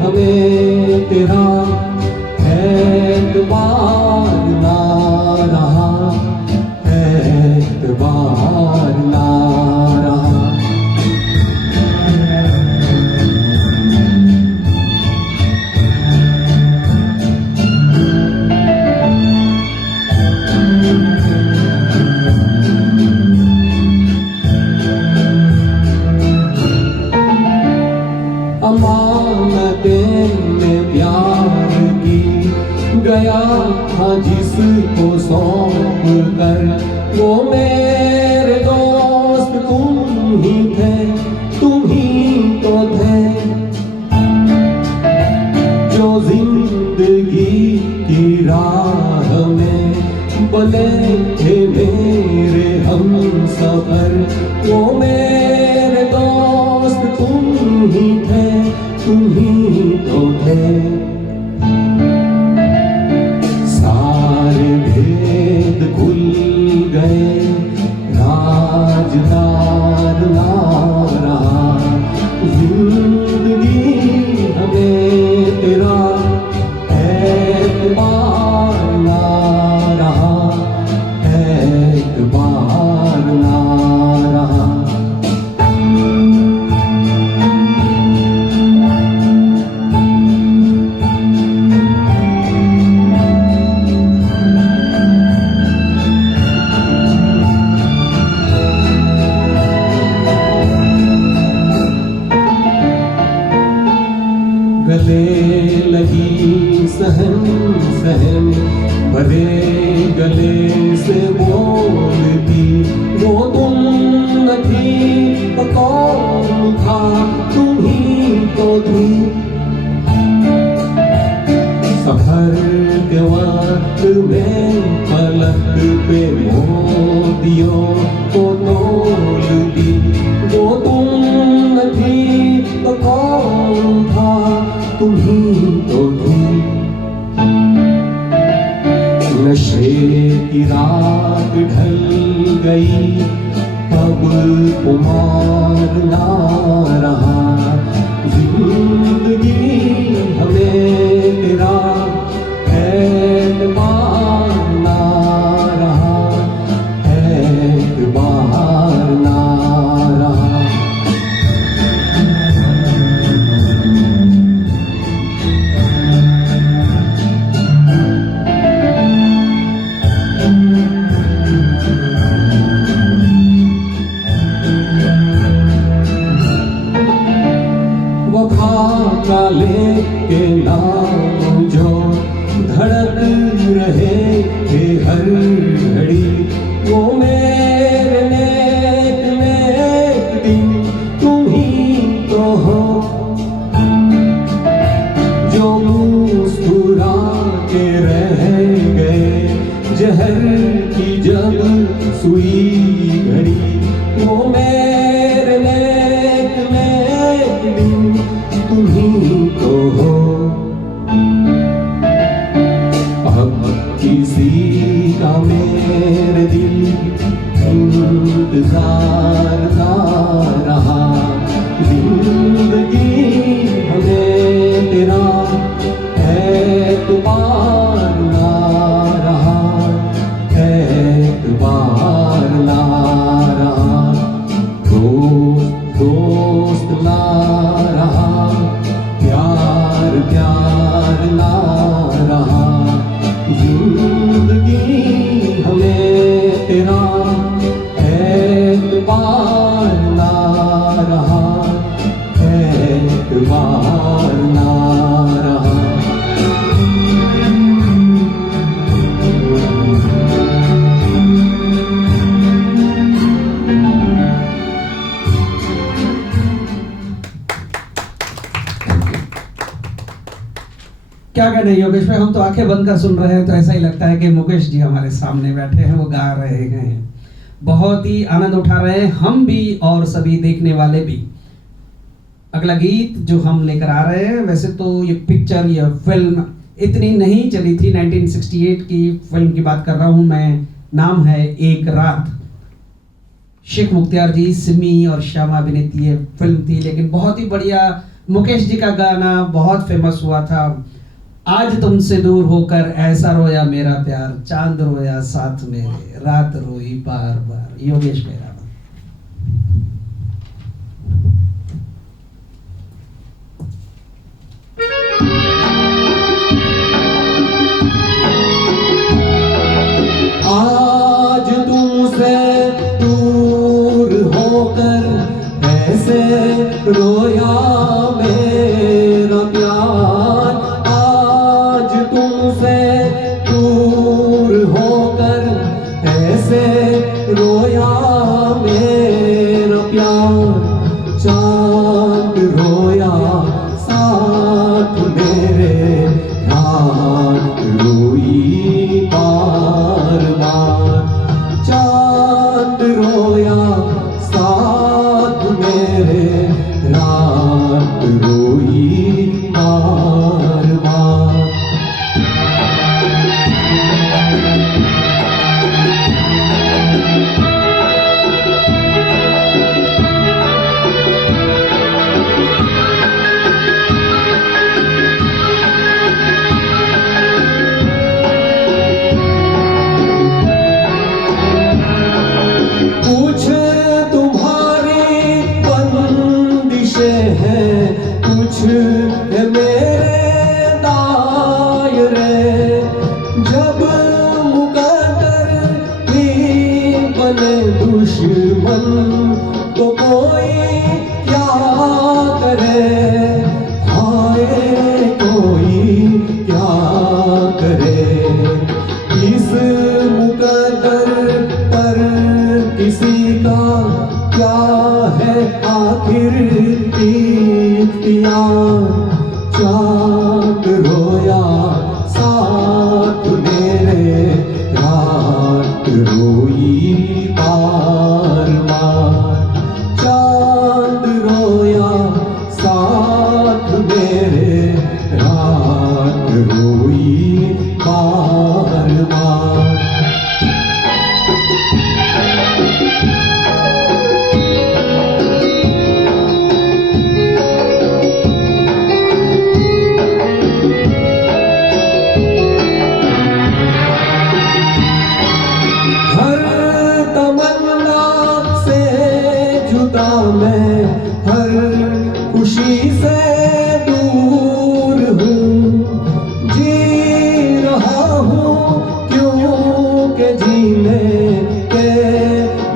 हमें तेरा एतबार ना रहा, एतबार ना रहा। अमानतें में प्यार की गया था जिसको सौंप कर, वो मेरे दोस्त तुम ही थे, तुम ही तो थे। जो जिंदगी की राह में बने थे मेरे हम सफर, वो मेरे दोस्त तुम ही थे, तुम ही तो थे। सारे भेद खुल गए, राजदार ना रहा। जिंदगी हमें तेरा एतबार ना रहा, एतबार ना रहा। गले लगी सहन सहन, भरे गले से बोलती, वो तुम न थी तो कौन था, तुम ही तो थी। सफर के वक्त में पलक पे मोतियों को तोलती, वो तुम न थी तो कौन था, तुम ही तो थी। नशे की रात ढल गई, तब कुमार ना रहा। जिंदगी हमें तेरा एतबार ना रहा, एतबार ना रहा। वफा का लेके नाम जो धड़क हो जो मुस्कुरा के रह गए, जहर की जब सुई घड़ी वो मेरे लेक दिन तुम्ही तो हो। अब किसी का मेरे दिल इंतजार ना रहा, जिंदगी हमें तेरा एतबार ना रहा, एतबार ना रहा, दोस्त ना रहा, प्यार प्यार ना रहा, जिंदगी हमें तेरा एतबार ना रहा, एतबार ना रहा। क्या कहने योगेश भाई, हम तो आंखें बंद कर सुन रहे हैं तो ऐसा ही लगता है कि मुकेश जी हमारे सामने बैठे हैं, वो गा रहे हैं, बहुत ही आनंद उठा रहे हैं हम भी और सभी देखने वाले भी। अगला गीत जो हम लेकर आ रहे हैं, वैसे तो ये पिक्चर, ये फिल्म इतनी नहीं चली थी, 1968 की फिल्म की बात कर रहा हूं मैं, नाम है एक रात। शेख मुख्तियार जी, सिमी और श्यामा अभिनीत ये फिल्म थी, लेकिन बहुत ही बढ़िया मुकेश जी का गाना बहुत फेमस हुआ था। आज तुमसे दूर होकर ऐसा रोया मेरा प्यार, चांद रोया साथ मेरे, रात रोई बार बार। योगेश मेरा आज तुमसे दूर होकर ऐसे रोया मेरा प्यार, आज तुमसे दूर होकर ऐसे रोया मेरा प्यार, चांद रोया साथ मेरे, रात रोई बार बार, चांद रोया साथ मेरे, रात रोई बार बार। कुछ तुम्हारी बंदिशें हैं, कुछ है मेरे दायरे, जब मुकद्दर भी बने दुश्मन तो कोई क्या करे, हाय कोई क्या करे। इस मुकद्दर पर किसी का क्या है आखिर इख्तियार, चांद रोया साथ मेरे, रात रोई बार बार, चांद रोया साथ मेरे, रात रोई बार बार। हर तमन्ना से जुदा मैं, हर खुशी से दूर हूँ, जी रहा हूँ क्योंकि जीने के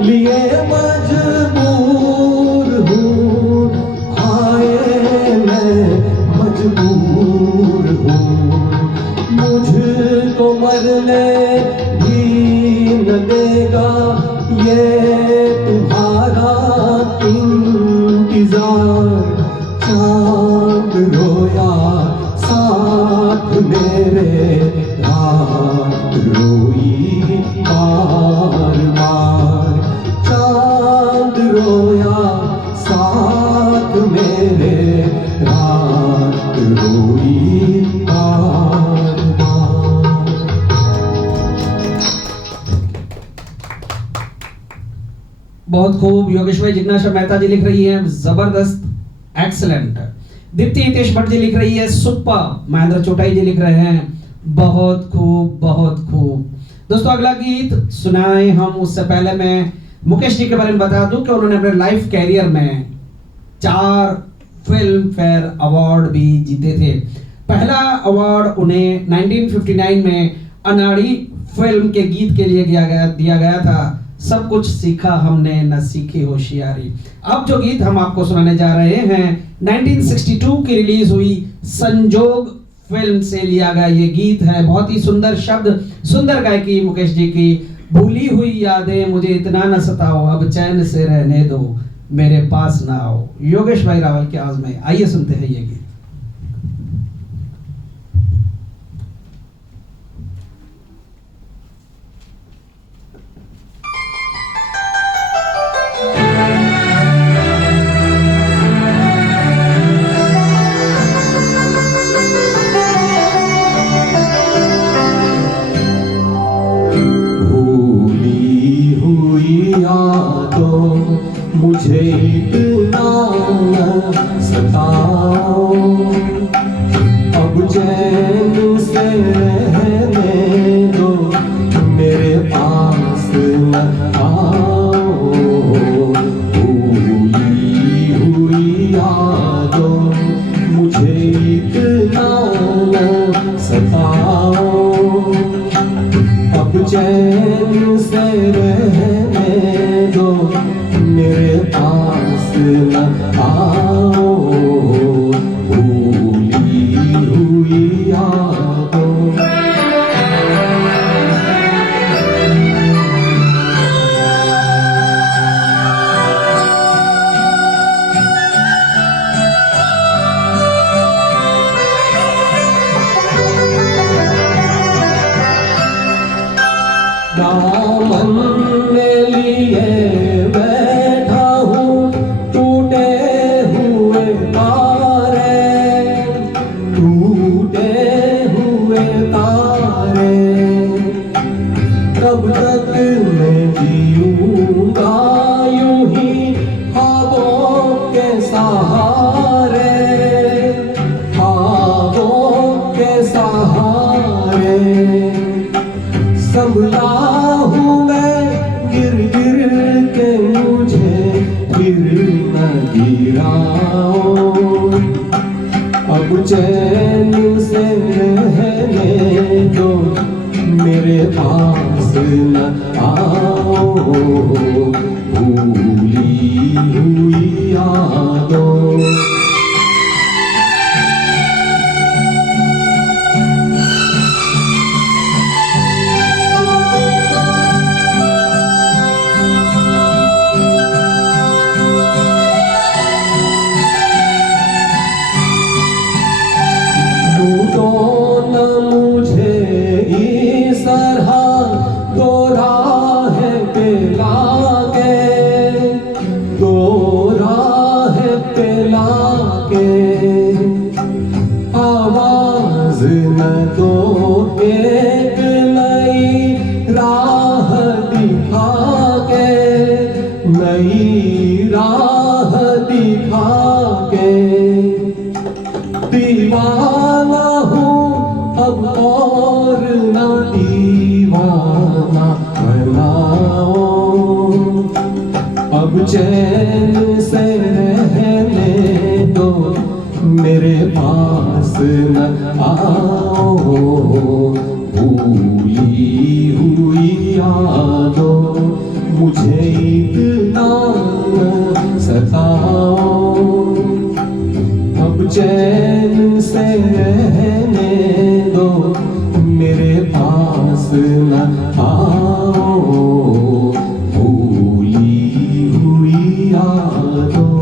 लिए मजबूर हूँ, हाय मैं मजबूर हूँ, मुझको मरने भी न देगा ये तुम्हारा इंतजार, चांद रोया साथ मेरे, रात रोई बार बार। चांद रोया साथ मेरे, रात रोई बार बार। बहुत खूब। योगेश भाई, जिज्ञासा मेहता जी लिख रही है जबरदस्त, एक्सलेंट। दीप्ति हितेश भट्ट जी लिख रही है सुपर। महेंद्र चोटाई जी लिख रहे हैं बहुत खूब, बहुत खूब। दोस्तों अगला गीत सुनाए हम, उससे पहले मैं मुकेश जी के बारे में बता दूं कि उन्होंने अपने लाइफ कैरियर में 4 फिल्म फेयर अवार्ड भी जीते थे। पहला अवार्ड उन्हें 1959 में अनाड़ी फिल्म के गीत के लिए दिया गया था, सब कुछ सीखा हमने न सीखी होशियारी। अब जो गीत हम आपको सुनाने जा रहे हैं 1962 की रिलीज हुई संजोग फिल्म से लिया गया ये गीत है। बहुत ही सुंदर शब्द, सुंदर गायकी मुकेश जी की। भूली हुई यादें मुझे इतना न सताओ, अब चैन से रहने दो, मेरे पास ना आओ। योगेश भाई रावल की आवाज में, आइए सुनते हैं ये गीत। मुझे इतना सताओ, अब चैन से रहने दो, मेरे पास न आओ। भूली हुई यादों मुझे इतना सताओ, अब चैन से रहने दो, मेरे पास न आओ। भूली हुई यादों दामन में लिए बैठा हूँ, टूटे हुए तारे, टूटे हुए तारे। कब तक मैं जीऊंगा यूं ही ख्वाबों के सहारे, ख्वाबों के सहारे। संभला हूँ मैं गिर गिर के, मुझे फिर न गिराओ, अब चैन से रहने दो, मेरे पास न आओ। भूली हुई यादों आवाज न दो, एक नई राह दिखा के, नई राह दिखा के। दीवाना हूँ अब और न दीवाना बनाओ, अब चैन से रहने दो, मेरे पास न आओ। भूली हुई यादों मुझे इतना सताओ, अब चैन से रहने दो, मेरे पास न आओ। भूली हुई यादों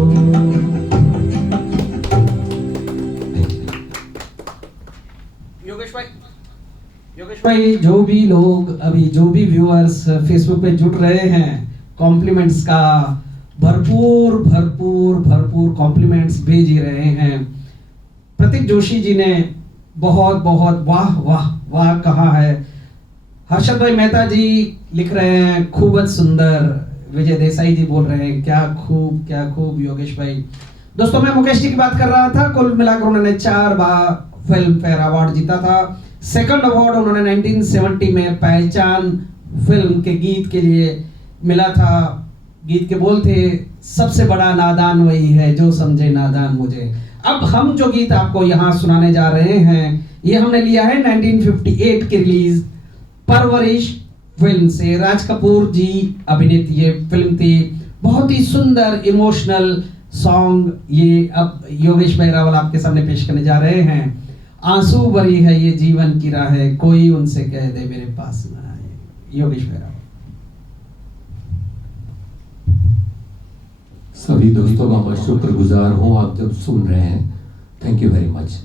भाई जो भी लोग अभी जो भी व्यूअर्स फेसबुक पे जुट रहे हैं, कॉम्प्लीमेंट्स का भरपूर भरपूर भरपूर कॉम्प्लीमेंट्स भेज ही रहे हैं। प्रतीक जोशी जी ने बहुत बहुत वाह वाह वाह कहा है। हर्षद भाई मेहता जी लिख रहे हैं खूबच सुंदर। विजय देसाई जी बोल रहे हैं क्या खूब। योगेश भाई, दोस्तों मैं मुकेश जी की बात कर रहा था। कुल मिलाकर उन्होंने 4 बार फिल्म फेयर अवार्ड जीता था। सेकंड अवार्ड उन्होंने 1970 में पहचान फिल्म के गीत के लिए मिला था। गीत के बोल थे, सबसे बड़ा नादान वही है जो समझे नादान मुझे। अब हम जो गीत आपको यहाँ सुनाने जा रहे हैं, ये हमने लिया है 1958 की रिलीज परवरिश फिल्म से। राज कपूर जी अभिनीत ये फिल्म थी। बहुत ही सुंदर इमोशनल सॉन्ग ये अब योगेश भाई रावल आपके सामने पेश करने जा रहे हैं। आंसू भरी है ये जीवन की राह, कोई उनसे कह दे मेरे पास ना आए। योगेश भाई रावल। सभी दोस्तों का मैं शुक्रगुजार हूं आप जब सुन रहे हैं। Thank you very much.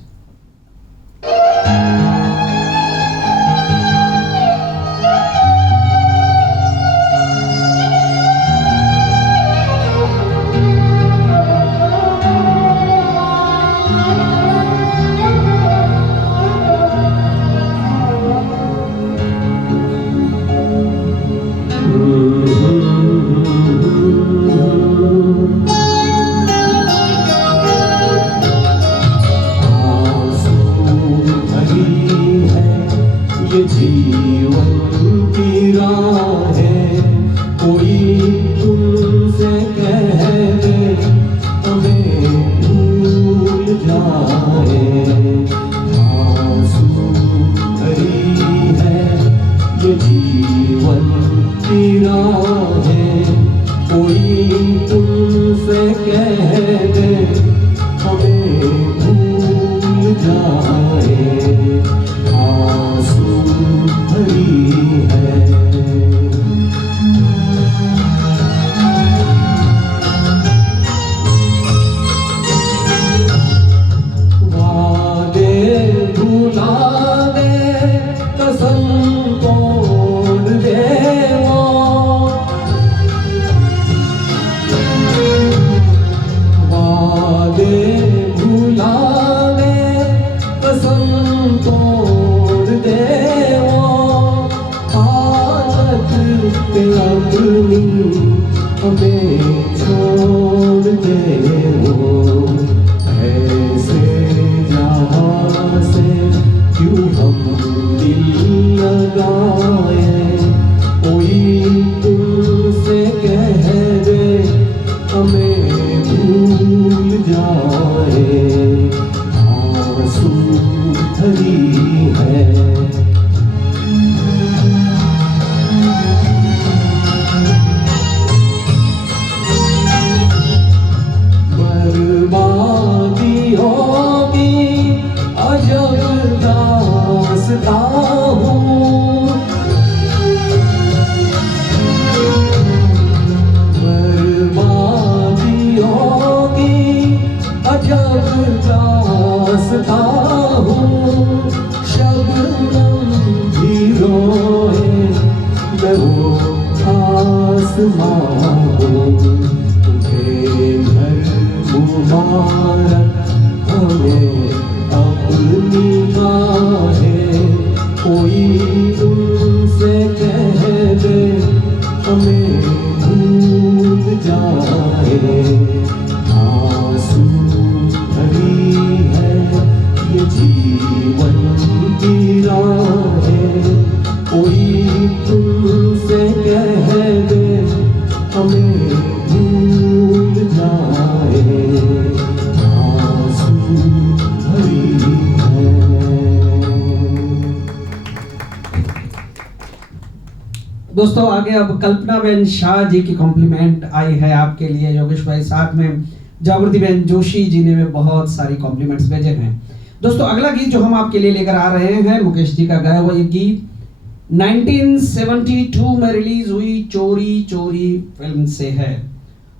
दोस्तों आगे अब कल्पना बेन शाह जी की कॉम्प्लीमेंट आई है आपके लिए योगेश भाई। साथ में जागृति बेन जोशी जी ने बहुत सारी कॉम्प्लीमेंट्स भेजे हैं। दोस्तों अगला गीत जो हम आपके लिए लेकर आ रहे हैं मुकेश जी का गाया हुआ ये गीत 1972 में रिलीज हुई चोरी चोरी फिल्म से है।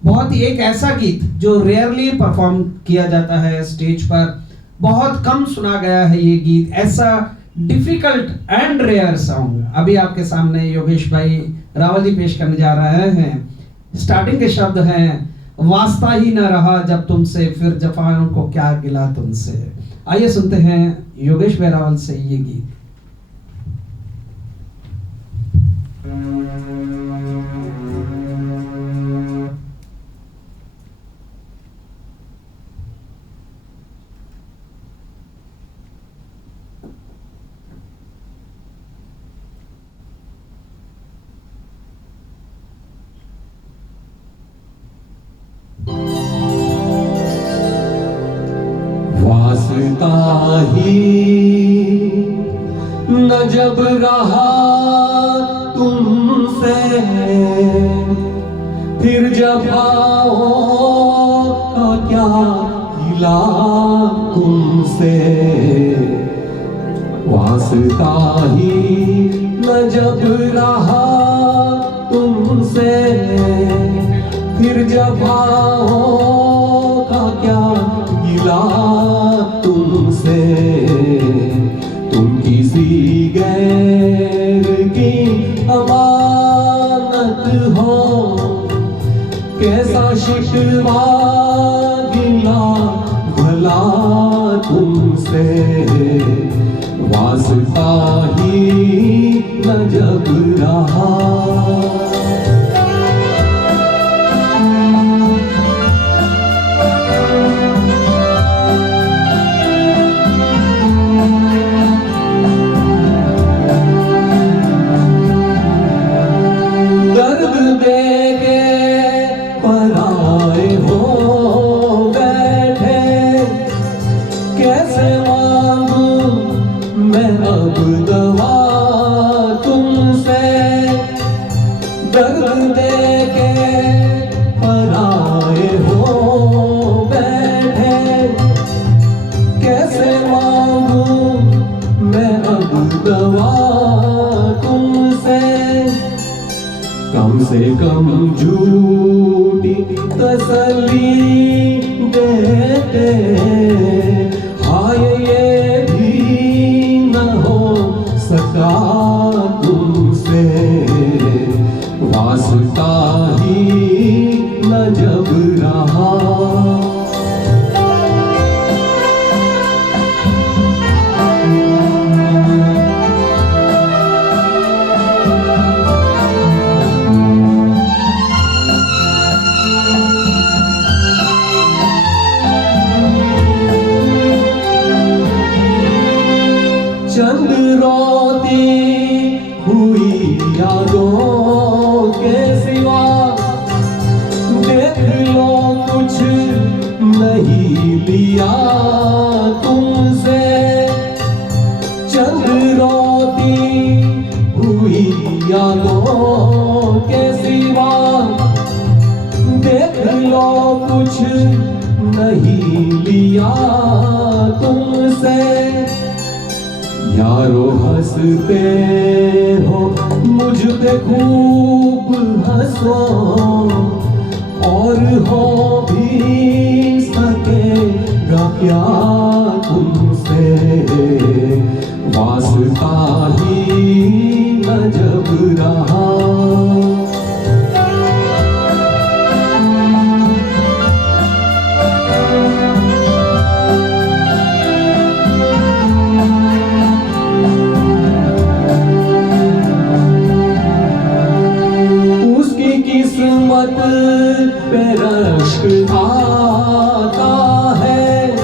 बहुत ही एक ऐसा गीत जो रेयरली परफॉर्म किया जाता है स्टेज पर, बहुत कम सुना गया है ये गीत। ऐसा डिफिकल्ट एंड रेयर सॉन्ग अभी आपके सामने योगेश भाई रावल जी पेश करने जा रहे हैं। स्टार्टिंग के शब्द हैं, वास्ता ही न रहा जब तुमसे, फिर जफाओं को क्या गिला तुमसे। आइए सुनते हैं योगेश भाई रावल से ये गीत। वास्ता ही न जब रहा तुमसे, फिर जफाओं का क्या गिला तुमसे। वास्ता ही न जब रहा तुमसे, फिर जफाओं का क्या गिला तुमसे। तुम किसी गैर की अमानत हो, कैसा शिकवा गिला भला तुमसे। वास्ता ही न जब रहा। कम से कम झूठी तसल्ली देते, हाय ये भी न हो सका तुमसे। वास्ता ही न जब रहा। चंद रोती हुई यादों के सिवा, देख लो कुछ नहीं लिया तुमसे। चंद रोती हुई यादों के सिवा, देख लो कुछ नहीं लिया तुमसे। यारो हंसते हो मुझ पे खूब हंसो, और हो भी सकेगा क्या तुमसे। वास्ता ही न जब रहा। किस्मत पे रश्क आता है,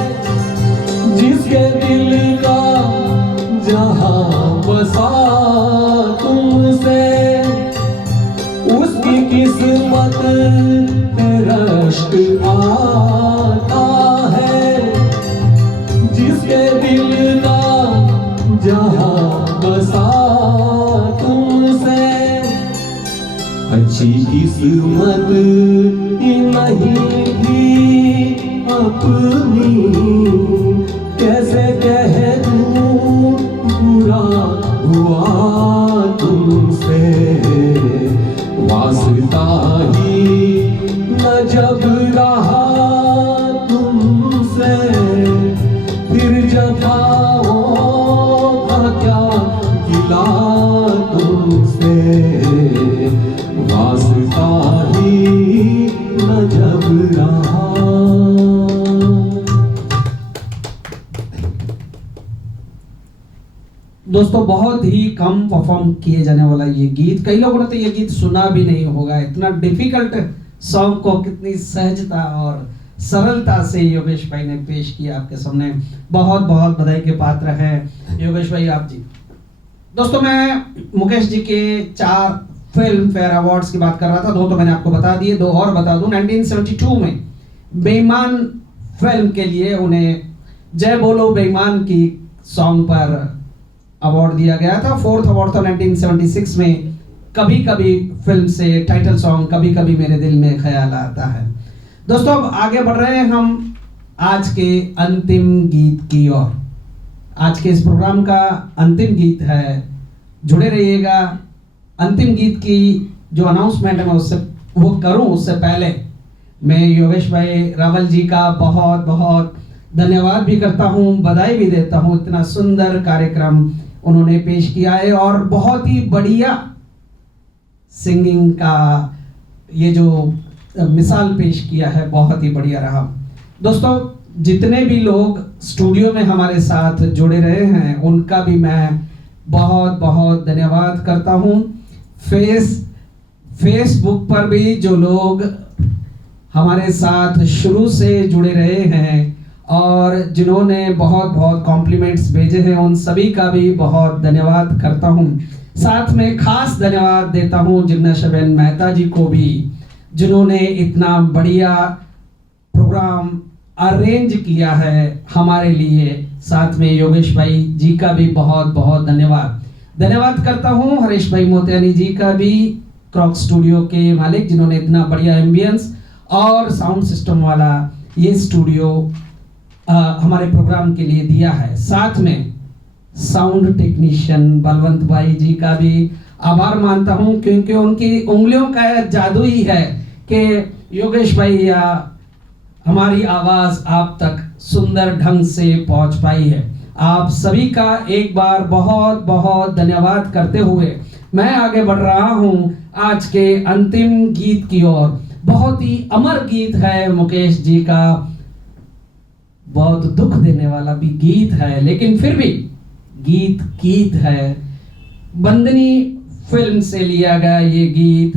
जिसके दिल का जहां बसा तुमसे। उसकी किस्मत पे रश्क आता है, जिसके दिल का जहां बसा तुमसे। अच्छी किस्मत ही नहीं थी अपनी, कैसे कह दूं बुरा हुआ तुमसे। वास्ता ही न जब रहा तुमसे, फिर जफाओं का दोस्तों बहुत ही कम परफॉर्म किए जाने वाला ये गीत, कई लोगों ने तो ये गीत सुना भी नहीं होगा। इतना डिफिकल्ट सॉन्ग को कितनी सहजता और सरलता से योगेश भाई ने पेश किया आपके सामने। बहुत बहुत बधाई के पात्र हैं योगेश भाई आप जी। दोस्तों मैं मुकेश जी के 4 फिल्म फेयर अवार्ड्स की बात कर रहा था, 2 तो मैंने आपको बता दिए, 2 और बता दूं। 1972 में बेईमान फिल्म के लिए उन्हें जय बोलो बेईमान की सॉन्ग पर अवार्ड दिया गया था। 4th अवार्ड था 1976 में कभी कभी फिल्म से टाइटल सॉन्ग कभी कभी मेरे दिल में ख्याल आता है। दोस्तों अब आगे बढ़ रहे हैं हम आज के अंतिम गीत की ओर। आज के इस प्रोग्राम का अंतिम गीत है, जुड़े रहिएगा। अंतिम गीत की जो अनाउंसमेंट है मैं उससे वो करूं उससे पहले मैं योगेश भाई रावल जी का बहुत बहुत धन्यवाद भी करता हूं, बधाई भी देता हूं। इतना सुंदर कार्यक्रम उन्होंने पेश किया है और बहुत ही बढ़िया सिंगिंग का ये जो मिसाल पेश किया है बहुत ही बढ़िया रहा। दोस्तों जितने भी लोग स्टूडियो में हमारे साथ जुड़े रहे हैं उनका भी मैं बहुत बहुत धन्यवाद करता हूं। फेसबुक पर भी जो लोग हमारे साथ शुरू से जुड़े रहे हैं और जिन्होंने बहुत बहुत कॉम्प्लीमेंट्स भेजे हैं उन सभी का भी बहुत धन्यवाद करता हूं। साथ में खास धन्यवाद देता हूं जिग्नेशबेन मेहता जी को भी, जिन्होंने इतना बढ़िया प्रोग्राम अरेंज किया है हमारे लिए। साथ में योगेश भाई जी का भी बहुत बहुत धन्यवाद करता हूं। हरीश भाई मोतियानी जी का भी, क्रॉक स्टूडियो के मालिक, जिन्होंने इतना बढ़िया एम्बियंस और साउंड सिस्टम वाला ये स्टूडियो हमारे प्रोग्राम के लिए दिया है। साथ में साउंड टेक्नीशियन बलवंत भाई जी का भी आभार मानता हूं, क्योंकि उनकी उंगलियों का जादू ही है कि योगेश भाई या हमारी आवाज आप तक सुंदर ढंग से पहुंच पाई है। आप सभी का एक बार बहुत बहुत धन्यवाद करते हुए मैं आगे बढ़ रहा हूं आज के अंतिम गीत की ओर। बहुत ही अमर गीत है मुकेश जी का, बहुत दुख देने वाला भी गीत है, लेकिन फिर भी गीत है। बंदनी फिल्म से लिया गया ये गीत,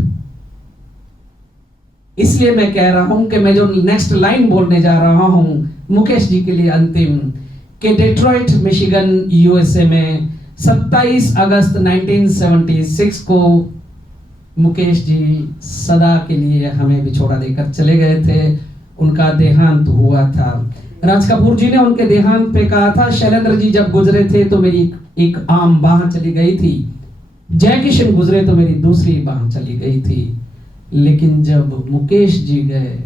इसलिए मैं कह रहा हूं कि मैं जो नेक्स्ट लाइन बोलने जा रहा हूं मुकेश जी के लिए अंतिम, कि डेट्रॉइट मिशिगन यूएसए में 27 अगस्त 1976 को मुकेश जी सदा के लिए हमें बिछोड़ा देकर चले गए थे। उनका देहांत हुआ था। राज कपूर जी ने उनके देहांत पे कहा था, शैलेंद्र जी जब गुजरे थे तो मेरी एक आम बाह चली गई थी, जय किशन गुजरे तो मेरी दूसरी बाह चली गई थी, लेकिन जब मुकेश जी गए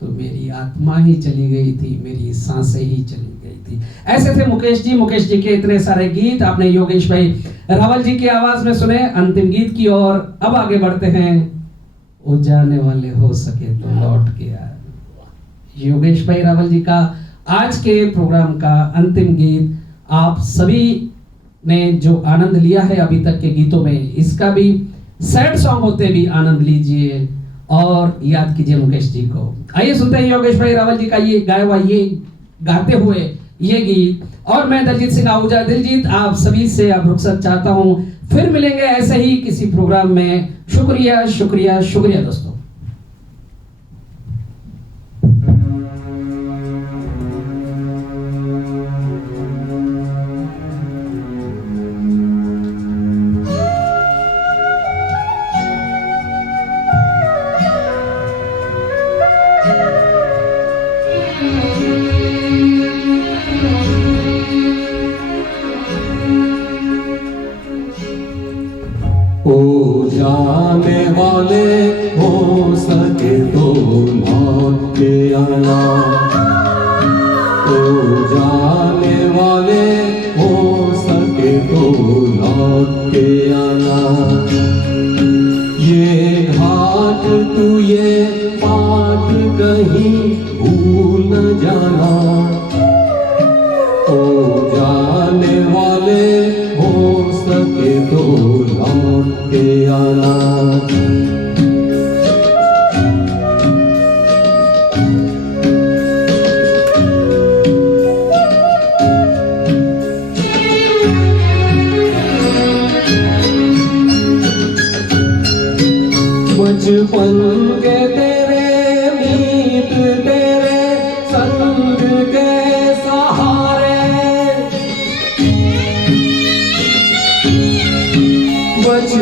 तो मेरी आत्मा ही चली गई थी, मेरी सांसें ही चली गई थी। ऐसे थे मुकेश जी के इतने सारे गीत आपने योगेश भाई रावल जी की आवाज में सुने। अंतिम गीत की ओर अब आगे बढ़ते हैं। ओ जाने वाले हो सके तो लौट के आ। योगेश भाई रावल जी का आज के प्रोग्राम का अंतिम गीत आप सभी ने जो आनंद लिया है अभी तक के गीतों में, इसका भी सैड सॉन्ग होते भी आनंद लीजिए और याद कीजिए मुकेश जी को। आइए सुनते हैं योगेश भाई रावल जी का ये गाया हुआ, ये गाते हुए ये गीत। और मैं दलजीत सिंह आहूजा दिलजीत आप सभी से अब रुखसत चाहता हूं, फिर मिलेंगे ऐसे ही किसी प्रोग्राम में। शुक्रिया शुक्रिया शुक्रिया दोस्तों। ओ जाने वाले हो सके तो लौट के आना, ओ जाने वाले हो सके तो लौट के आना। ये घाट तू ये पाठ कहीं भूल न जाना, ओ जाने वाले हो सके तो लौट के आना।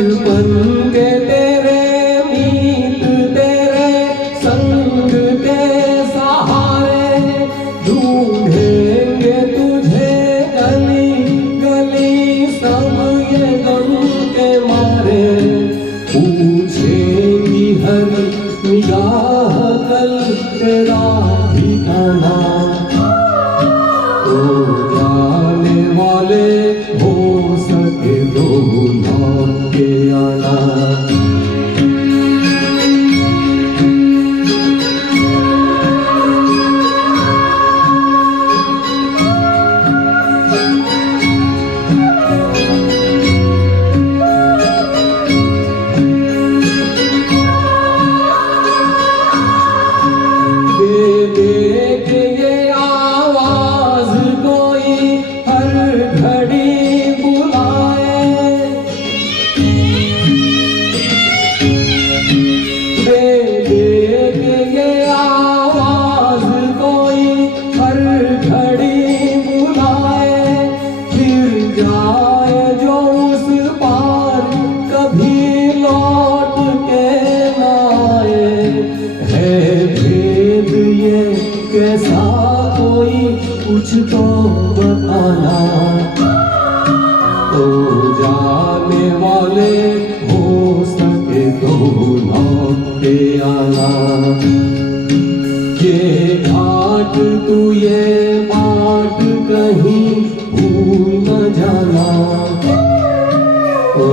बचपन के तेरे मीत तेरे संग के सहारे ढूंढेंगे तुझे गली गली सब ये गम के मारे पूछेंगी हर निगाह कल तेरा ठिकाना तो जाने वाले हो सके तो लौट के आना कैसा कोई कुछ तो बताना तो जाने वाले हो सके तो लौट के आना ये घाट तू ये बाट कहीं भूल न जाना तो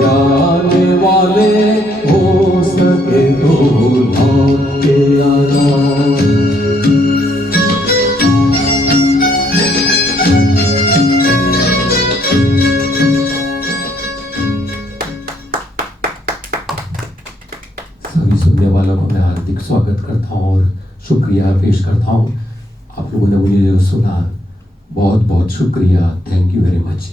जाने वाले हो सके तो लौट के आना सभी सुनने वालों को मैं हार्दिक स्वागत करता हूँ और शुक्रिया पेश करता हूँ। आप लोगों ने मुझे सुना, बहुत बहुत शुक्रिया। Thank you very much.